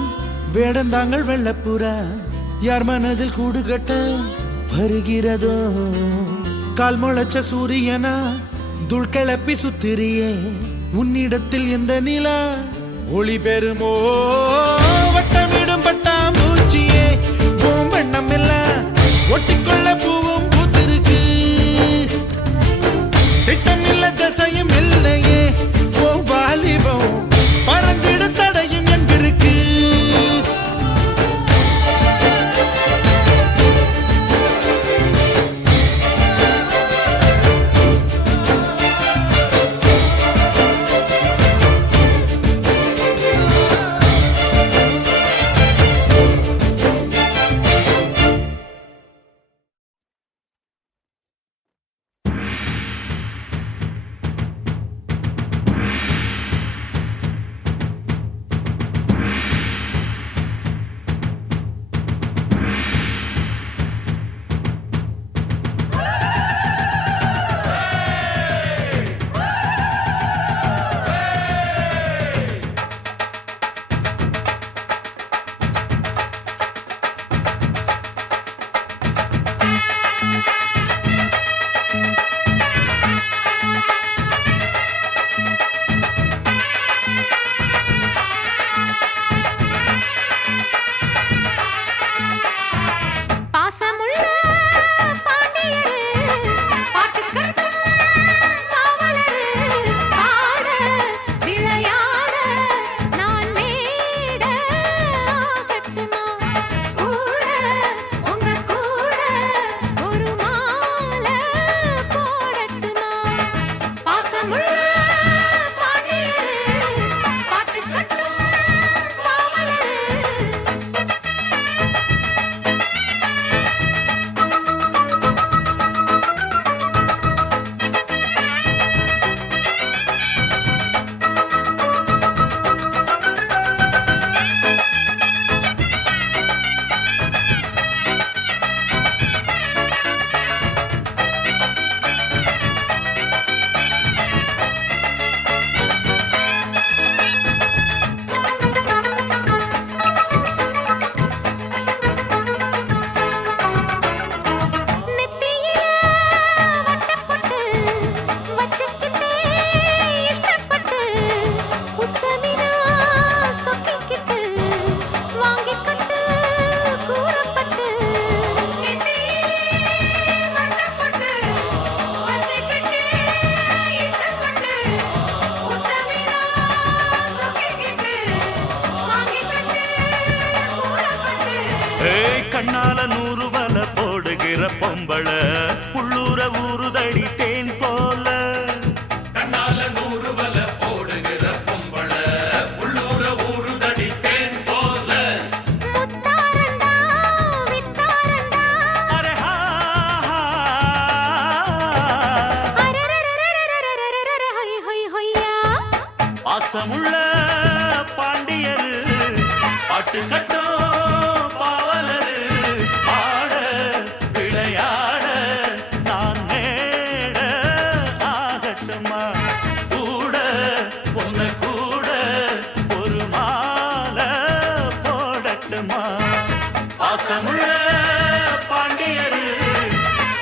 வேடந்தாங்கள் வெள்ளப்புறா யார் மனதில் கூடு கட்ட வருகிறதோ கால் முளைச்ச சூரியனா துள் கிளப்பி சுத்திரியே உன்னிடத்தில் எந்த நிலா ஒளி பெறுமோ வட்டமிடும் பட்டாம்பூச்சியே பூம்பெண்ணம் இல்ல ஒட்டிக்கொள்ள பூவும் பூத்திருக்கு திட்டம் இல்ல தசையும் இல்லையே வாலிபம் பறந்திட தடையும் எங்கிருக்கு பொம்பள உள்ளூர ஊறுதடி தேன் போல கண்ணால 100 வல போடுகிற பொம்பள உள்ளூர ஊறுதடி தேன் போல முத்தாரண்டா வித்தாரண்டா அரே ஹா அரரரரரரரரரரரர ஹொய் ஹொய் ஹொய்யா பாசமுள்ள பாண்டியரு பாட்டு கட்டும் பாவலரு ஆட விளையாட நான் மேட ஆகட்டுமா கூட உன்னை கூட ஒரு மாலை போடட்டுமா பாசமுள்ள பாண்டியரு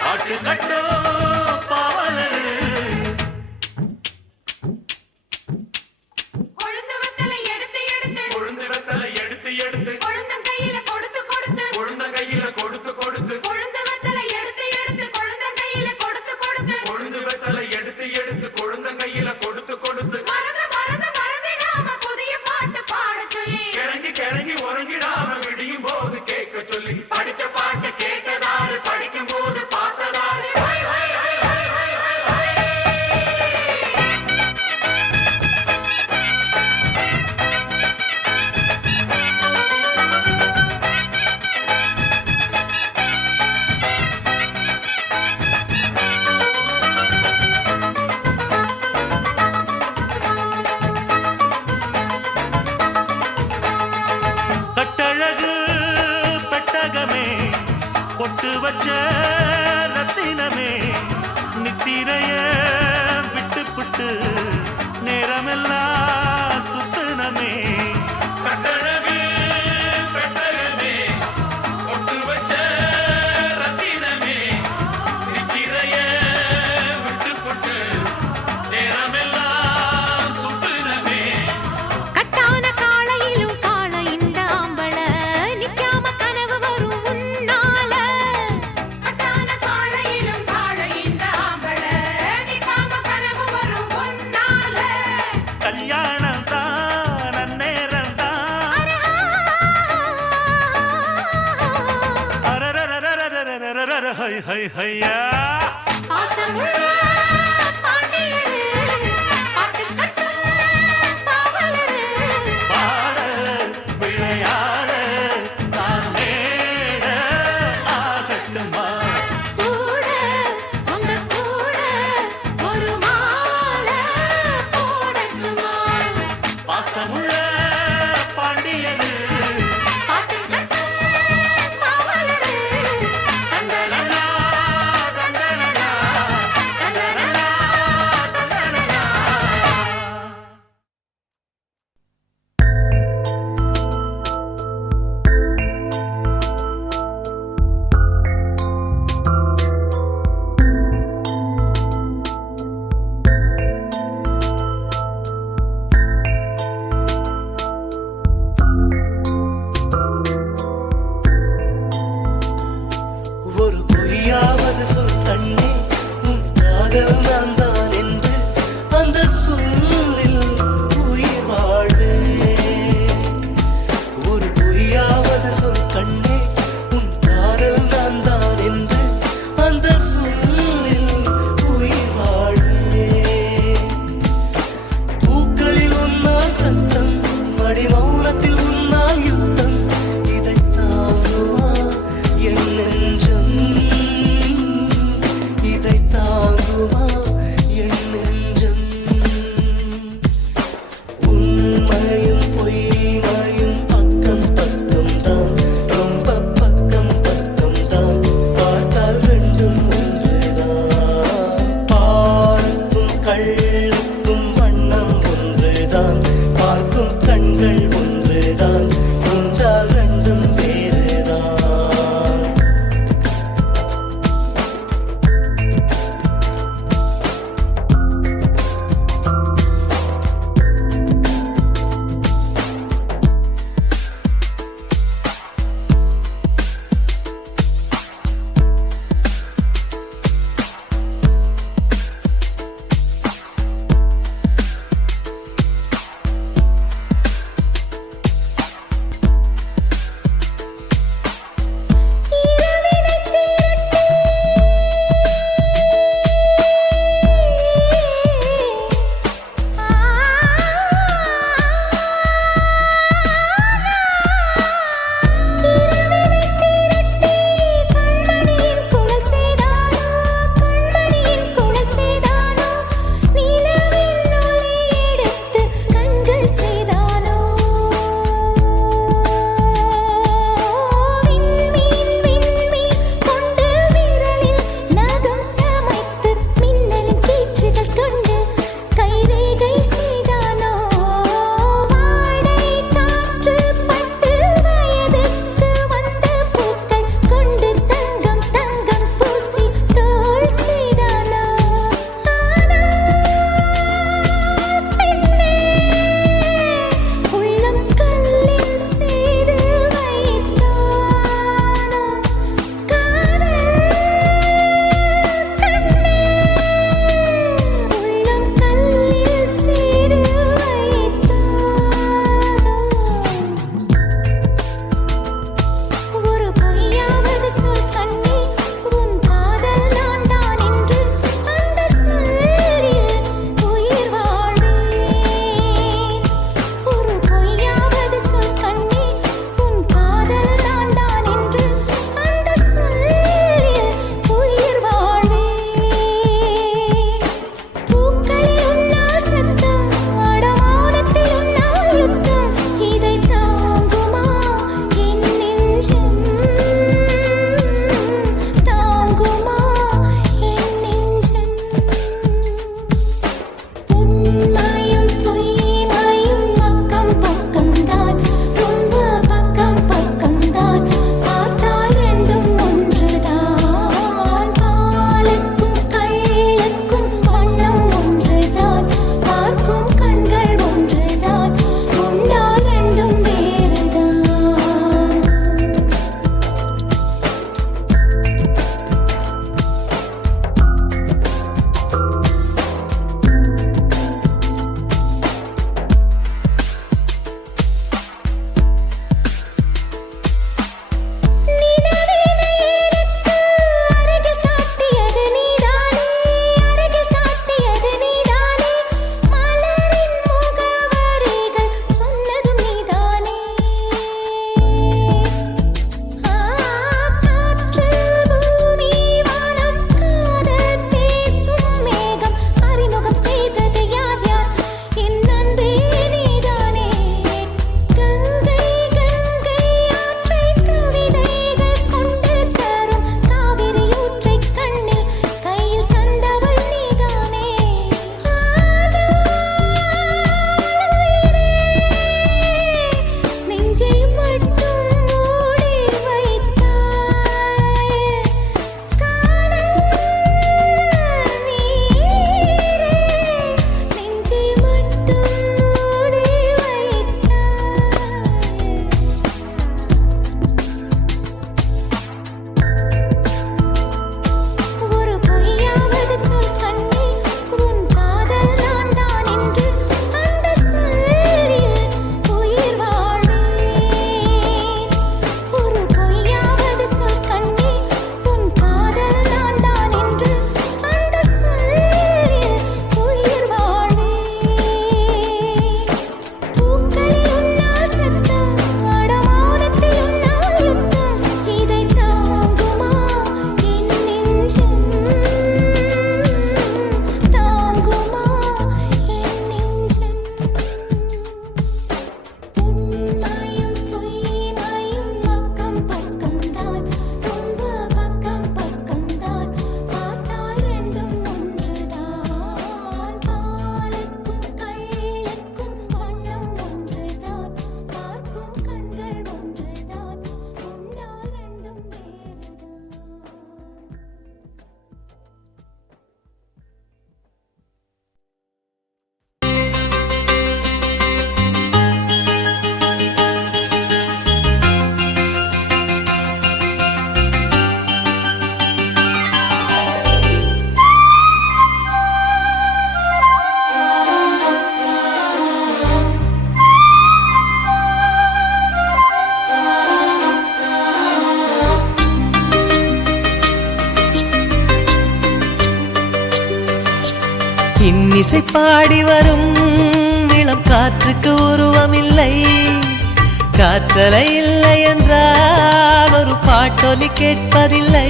பாட்டு கட்டும் பாவலரு கொழுந்து வத்தலை எடுத்து எடுத்து கொழுந்து வெத்தலை எடுத்து எடுத்து கொழுந்தன் கையில கொடுத்து கொடுத்து கொழுந்தன் கையில கொடுத்து கொடுத்து கொழுந்து வத்தலை எடுத்து எடுத்து கொழுந்தன் கையில கொடுத்து கொடுத்து கொழுந்து வெத்தலை எடுத்து எடுத்து கொழுந்தன் கையில கொடுத்து கொடுத்து மறந்து மறந்து மறந்திடாம புதிய பாட்டு பாட சொல்லி கிறங்கி கிறங்கி உறங்கிடாம விடியும் போது கேட்க சொல்லி படிச்ச பாட்டு கேட்டதாரு படிக்கும் போது பார்த்ததாரு ஹொய் ஹொய் ஹொய் ஹொய் ஹொய் ஹொய் ஹொய். கட்டழகு பெட்டகமே பொட்டு வச்ச ரத்தினமே நித்திரைய விட்டு புட்டு நேரமெல்லாம் சுத்தினமே கட்டழகு பெட்டகமே கொட்டு வச்ச ரத்தினமே நித்திரைய விட்டு புட்டு நேரமெல்லாம் சுத்தினமே கட்டான காளையிலும் காள இந்த ஆம்பள நிக்காம கனவு வரும் உன்னால கட்டான காளையிலும் காள இந்த ஆம்பள நிக்காம கனவு வரும் உன்னால கல்யாணம் தான் நன்னேரம் தான் அரரரரரரரரரரர ஹை ஹை ஹையா பாசமுள்ள பாண்டியரு பாட்டு கட்டும் பாவலரு பாட விளையாட நான் மேட ஆகட்டுமா கூட உங்க கூட ஒரு மாலை போடட்டுமா பாசமுள்ள பாண்டியரு பாட்டு கட்டும் பாவலரு தந்தனனா தந்தனனா தந்தனனா தந்தனனா இன்னிசை பாடி வரும் இளம் காற்றுக்கு உருவமில்லை, காற்றலை இல்லை என்றால் ஒரு பாட்டொலி கேட்பதில்லை.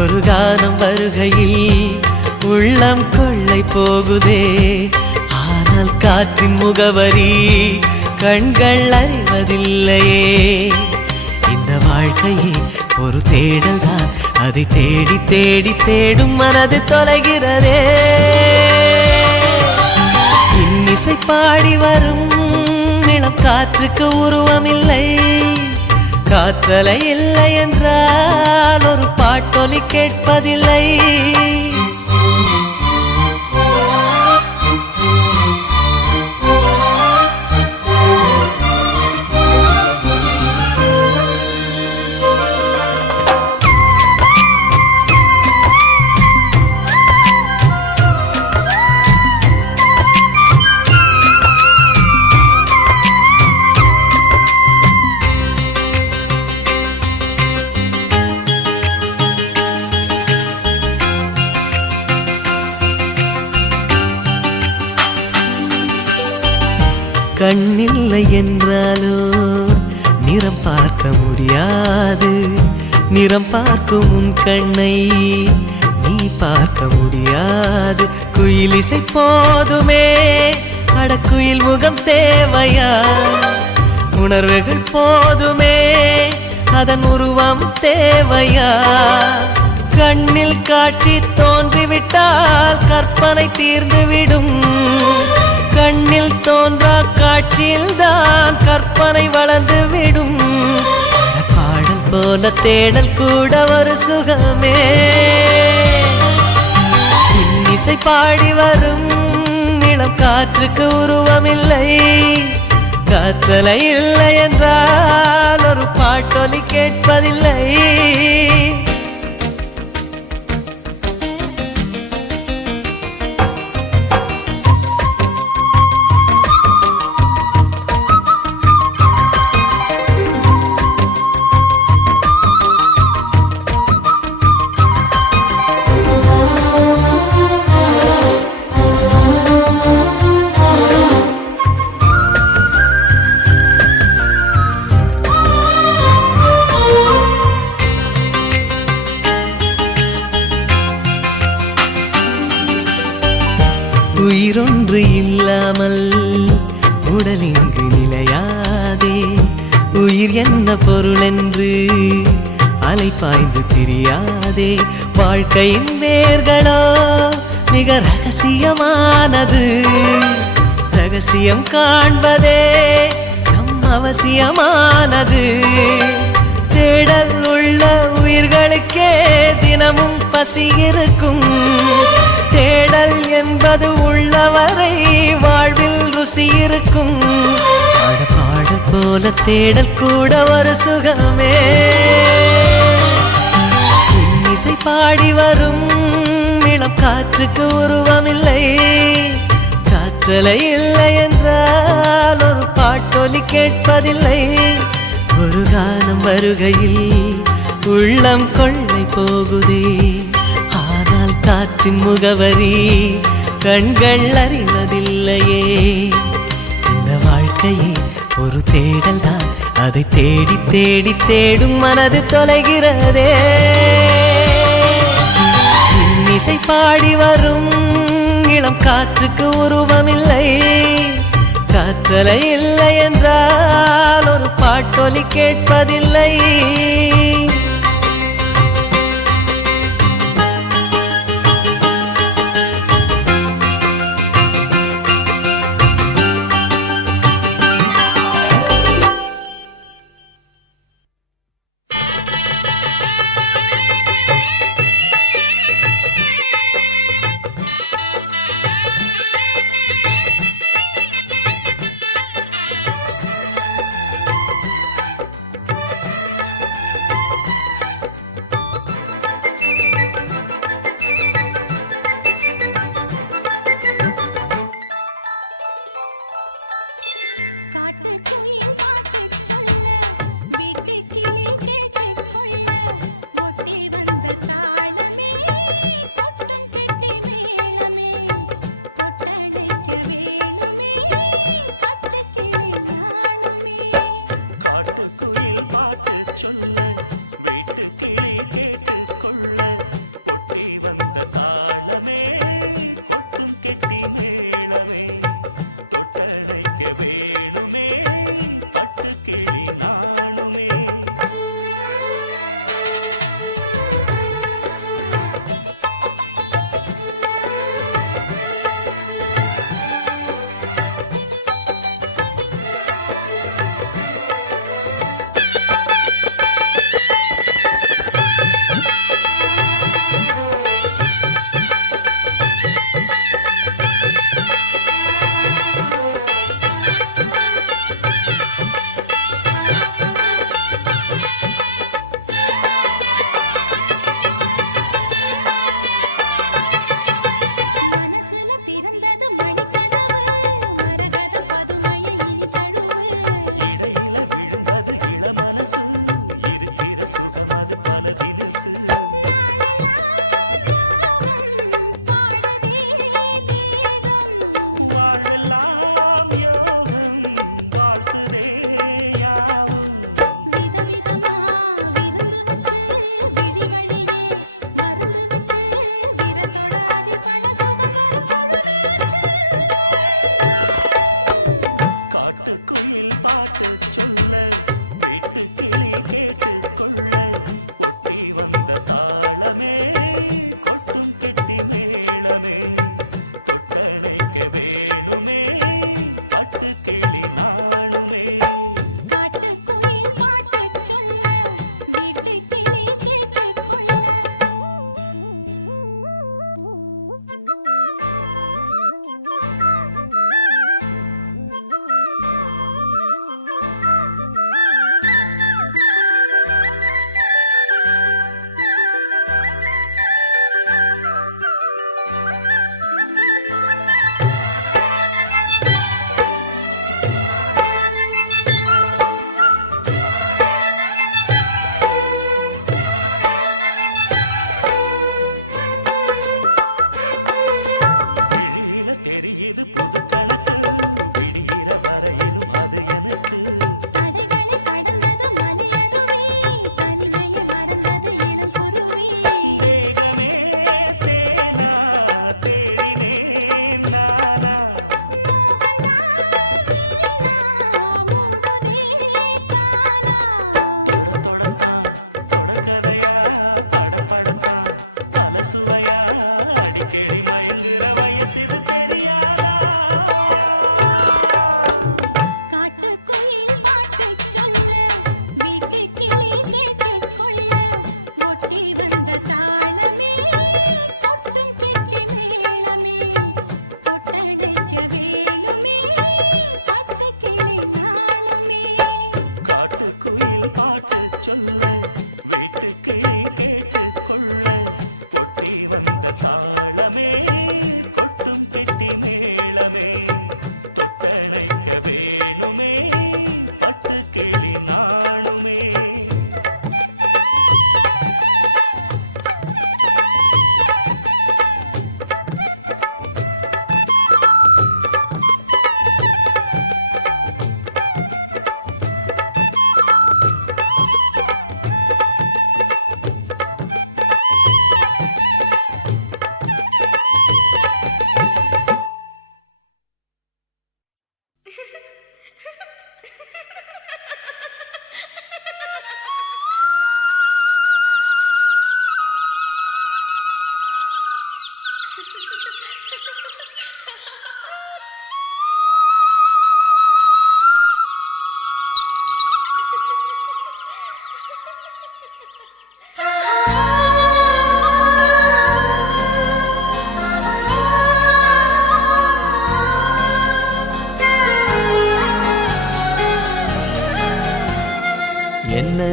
ஒரு கானம் வருகையில் உள்ளம் கொள்ளை போகுதே, ஆனால் காற்றின் முகவரி கண்கள் அறிவதில்லையே. இந்த வாழ்க்கையே ஒரு தேடல் தான், அதை தேடி தேடி தேடும் மனது தொலைகிறதே. இன்னிசை பாடி வரும் இளம் காற்றுக்கு உருவமில்லை, காற்றலை இல்லை என்றால் ஒரு பாட்டொலி கேட்பதில்லை. கண்ணில்லை என்றாலோ நிறம் பார்க்க முடியாது, நிறம் பார்க்கும் உன் கண்ணை நீ பார்க்க முடியாது. குயில் இசை போதுமே, அடக்குயில் முகம் தேவையா? உணர்வுகள் போதுமே, அதன் உருவம் தேவையா? கண்ணில் காட்சி தோன்றிவிட்டால் கற்பனை தீர்ந்துவிடும், கண்ணில் தோன்றா காட்சியில் தான் கற்பனை வளர்ந்து விடும். பாடல் போல தேடல் கூட ஒரு சுகமே. இன்னிசை பாடி வரும் இளம் காற்றுக்கு உருவமில்லை, காற்றலை இல்லை என்றால் ஒரு பாட்டொலி கேட்பதில்லை. உயிரொன்று இல்லாமல் உடல் இங்கு நிலையாதே, உயிர் என்ன பொருள் என்று அலை பாய்ந்து தெரியாதே. வாழ்க்கையின் வேர்களோ மிக ரகசியமானது, ரகசியம் காண்பதே நம் அவசியமானது. தேடல் உள்ள உயிர்களுக்கே தினமும் பசி இருக்கும், தேடல் என்பது உள்ளவரை வாழ்வில் ருசி இருக்கும். பாடல் போல தேடல் கூட ஒரு சுகமே. இன்னிசை பாடி வரும் இளம் காற்றுக்கு உருவமில்லை, காற்றலை இல்லை என்றால் ஒரு பாட்டொலி கேட்பதில்லை. ஒரு கானம் வருகையில் உள்ளம் கொள்ளை போகுதே, ஆனால் காற்றின் முகவரி கண்கள் அறிவதில்லையே. இந்த வாழ்க்கையே ஒரு தேடல் தான், அதை தேடி தேடி தேடும் மனது தொலைகிறதே. இன்னிசை பாடி வரும் இளம் காற்றுக்கு உருவமில்லை, காற்றலை இல்லை என்றால் ஒரு பாட்டொலி கேட்பதில்லை.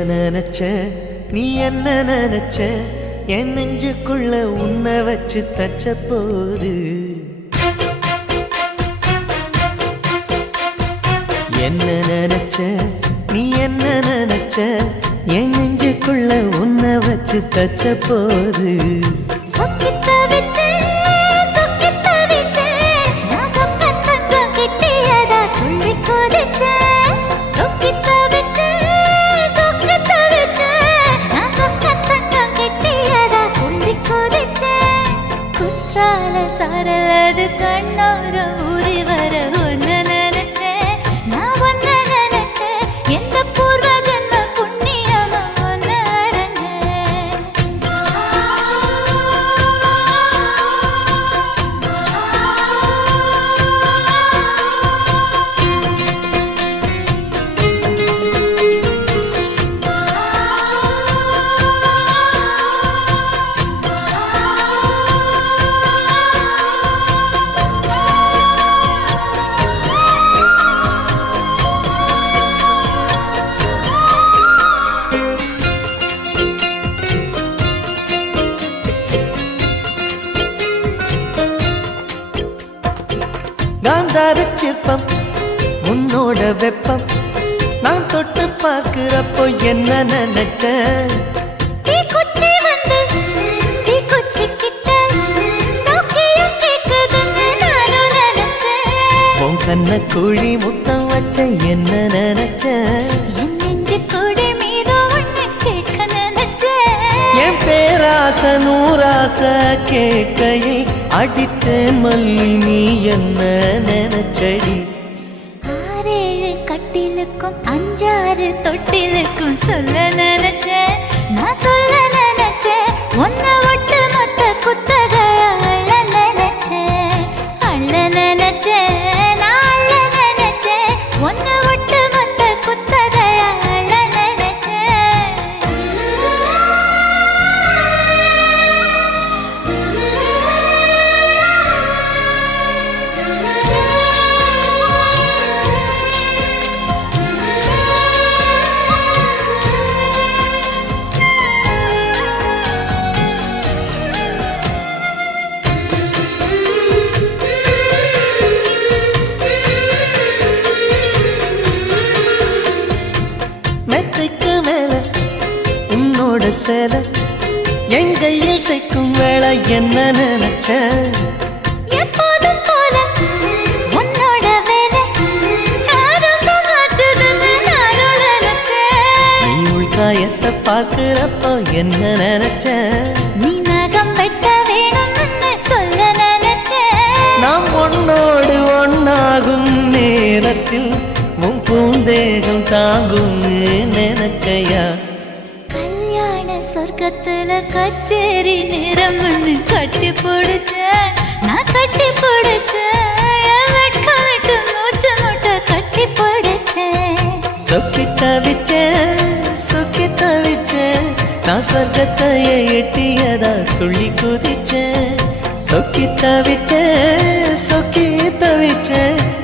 நினைச்ச நீ என்ன நினைச்ச என் நெஞ்சுக்குள்ள உன்னை வச்சு தச்ச போது என்ன நினைச்ச நீ என்ன நினைச்ச என் நெஞ்சுக்குள்ள உன்னை வச்சு தச்ச போது சரலது கண்ணோர ஊறி வர ஒன்னு நினைச்சேன் நான் ஒன்னு நினைச்சேன் எந்த பூர்வ ஜன்ம புண்ணியமா ஒன்னு காந்தார சிற்பம் உன்னோட வெப்பம் நான் தொட்டு பார்க்கிறப்போ என்ன நினைச்ச உன் கண்ண குழி முத்தம் வச்ச என்ன நினைச்ச என் பேராச நூராச கேட்கையில் அடித்தேன் மல்லி நீ என்ன நினைச்சடி ஆறேழு கட்டிலுக்கும் அஞ்சாறு தொட்டிலுக்கும் சொல்ல நினைச்சேன் நான் சொல்ல நினைச்சேன் ஒன்ன ஒட்டு மொத்த குத்தக அள்ள நினைச்சேன் நான் அள்ள நினைச்சேன் ஒன்ன ஒட்டு மொத்த குத்தக அள்ள மெத்தைக்கு மேல உன்னோட சேல என் கையில் சேர்க்கும் வேளை என்ன நினைச்ச எப்போதும் போல உன்னோட வேலை ஆரம்பமாச்சுதுன்னு நானும் நினைச்சேன் நீ உள்காயத்தை பார்க்கிறப்போ என்ன நினைச்ச நீ நகம் வெட்ட வேணும்னு சொல்ல நினைச்சேன் நாம் ஒன்னோடு ஒன்னாகும் நேரத்தில் உன் பூந்தேகம் தாங்கும்னு நினைச்சையா கல்யாண சொர்க்கத்துல கச்சேரி நிறம்னு கட்டி பிடிச்ச நான் கட்டி பிடிச்சேன் வெட்கம் விட்டு மூச்சு முட்டை கட்டி பிடிச்சேன் சொக்கி தவிச்சேன் நான் சொர்க்கத்தையே எட்டியதா துள்ளி குதிச்சேன் சொக்கி தவிச்சேன்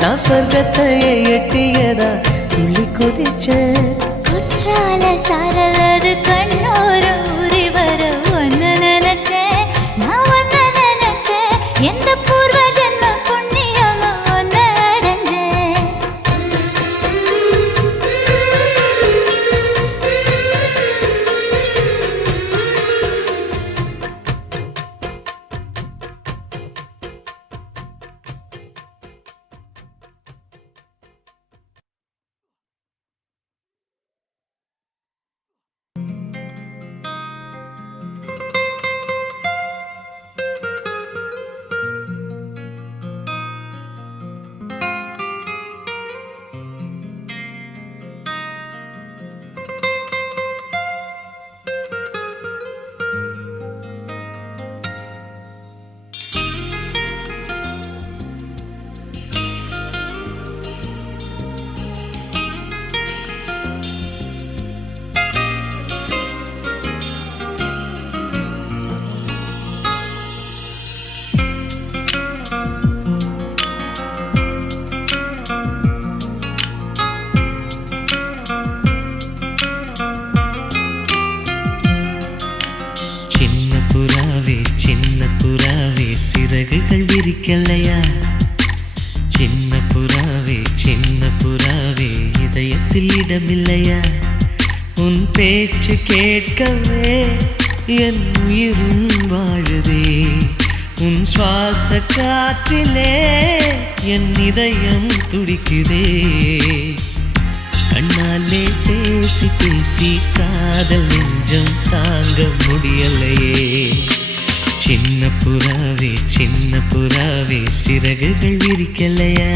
நான் சொர்க்கத்தையே எட்டியதா துள்ளி குதிச்சேன் குற்றால சாரலது கண்ணோர ஊறி வர ஒன்னு நினைச்சேன் நான் ஒன்னு நினைச்சேன் எந்த பூர்வ ஜன்ம புண்ணியமா ஒன்னு அடைஞ்சேன் இதயத்தில் இடமில்லையா உன் பேச்சு கேட்கவே என் உயிரும் வாழுதே உன் சுவாச காற்றிலே என் இதயம் துடிக்குதே கண்ணாலே பேசி பேசி காதல் நெஞ்சம் தாங்க முடியலையே சின்ன புறாவே சிறகுகள் விரிக்கலையா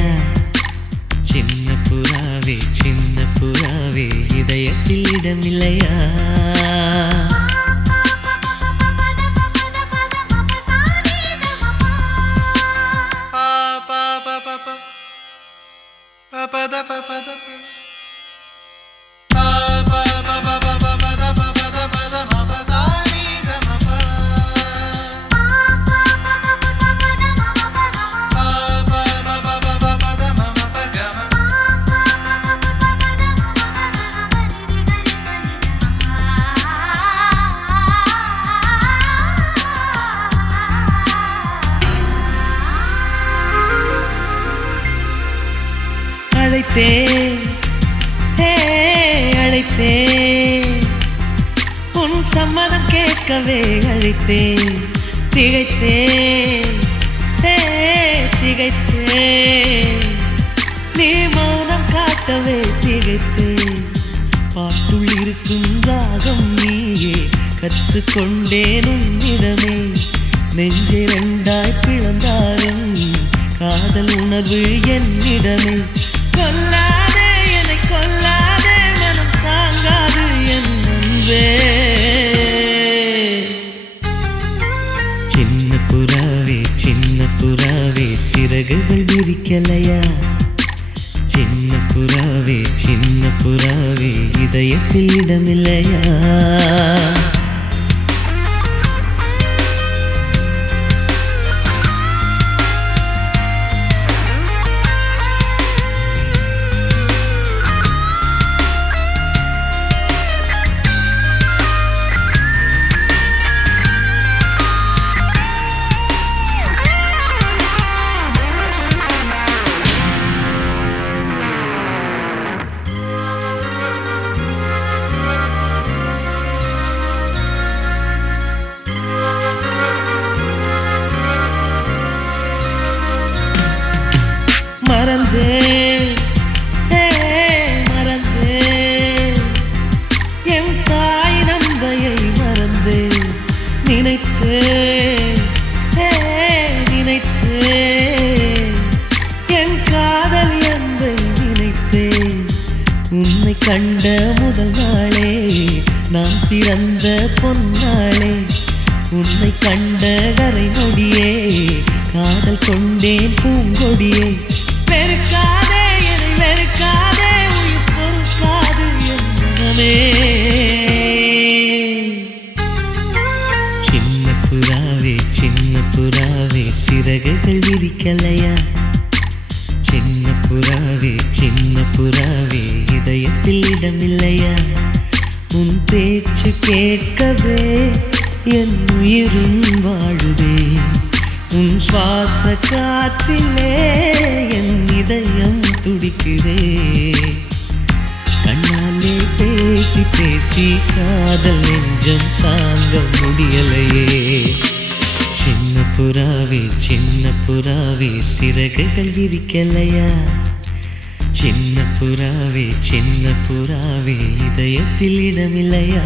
சின்ன புறாவே இதயத்தில் இடமில்லையா அழைத்தேன் உன் சம்மதம் கேட்கவே அழைத்தேன் திகைத்தேன் நீ மௌனம் காட்டவே திகைத்தேன் பாட்டுள் இருக்கும் ராகம் நீயே கற்றுக்கொண்டேன் உன்னிடமே நெஞ்சை ரெண்டாய் பிளந்தாலும் காதல் உணர்வு என்னிடமே கொல்லாதே என்னை கொல்லாதே மனம் தாங்காது என் அன்பே சின்ன புறாவே சிறகுகள் விரிக்கலையா சின்ன புறாவே இதயத்தில் இடமில்லையா மறந்தே என் தாய் நம்பையை மறந்தே நினைத்தே என் காதல் என்பை நினைத்தே உன்னை கண்ட முதல் நாளே நான் பிறந்த பொன்னாளே உன்னை கண்ட கரை நொடியே காதல் கொண்டேன் பூங்கொடியே வெறுக்காதே என்னை வெறுக்காதே உயிர் பொறுக்காது என் மனமே சின்ன புறாவே சிறகுகள் விரிக்கலையா சின்ன புறாவே இதயத்தில் இடமில்லையா உன் பேச்சு கேட்கவே என் உயிரும் வாழுதே உன் சுவாச காற்றிலே என் இதயம் துடிக்குதே கண்ணாலே பேசி பேசி காதல் நெஞ்சம் தாங்க முடியலையே சின்ன புறாவே சிறகுகள் விரிக்கலையா சின்ன புறாவே இதயத்தில் இடமில்லையா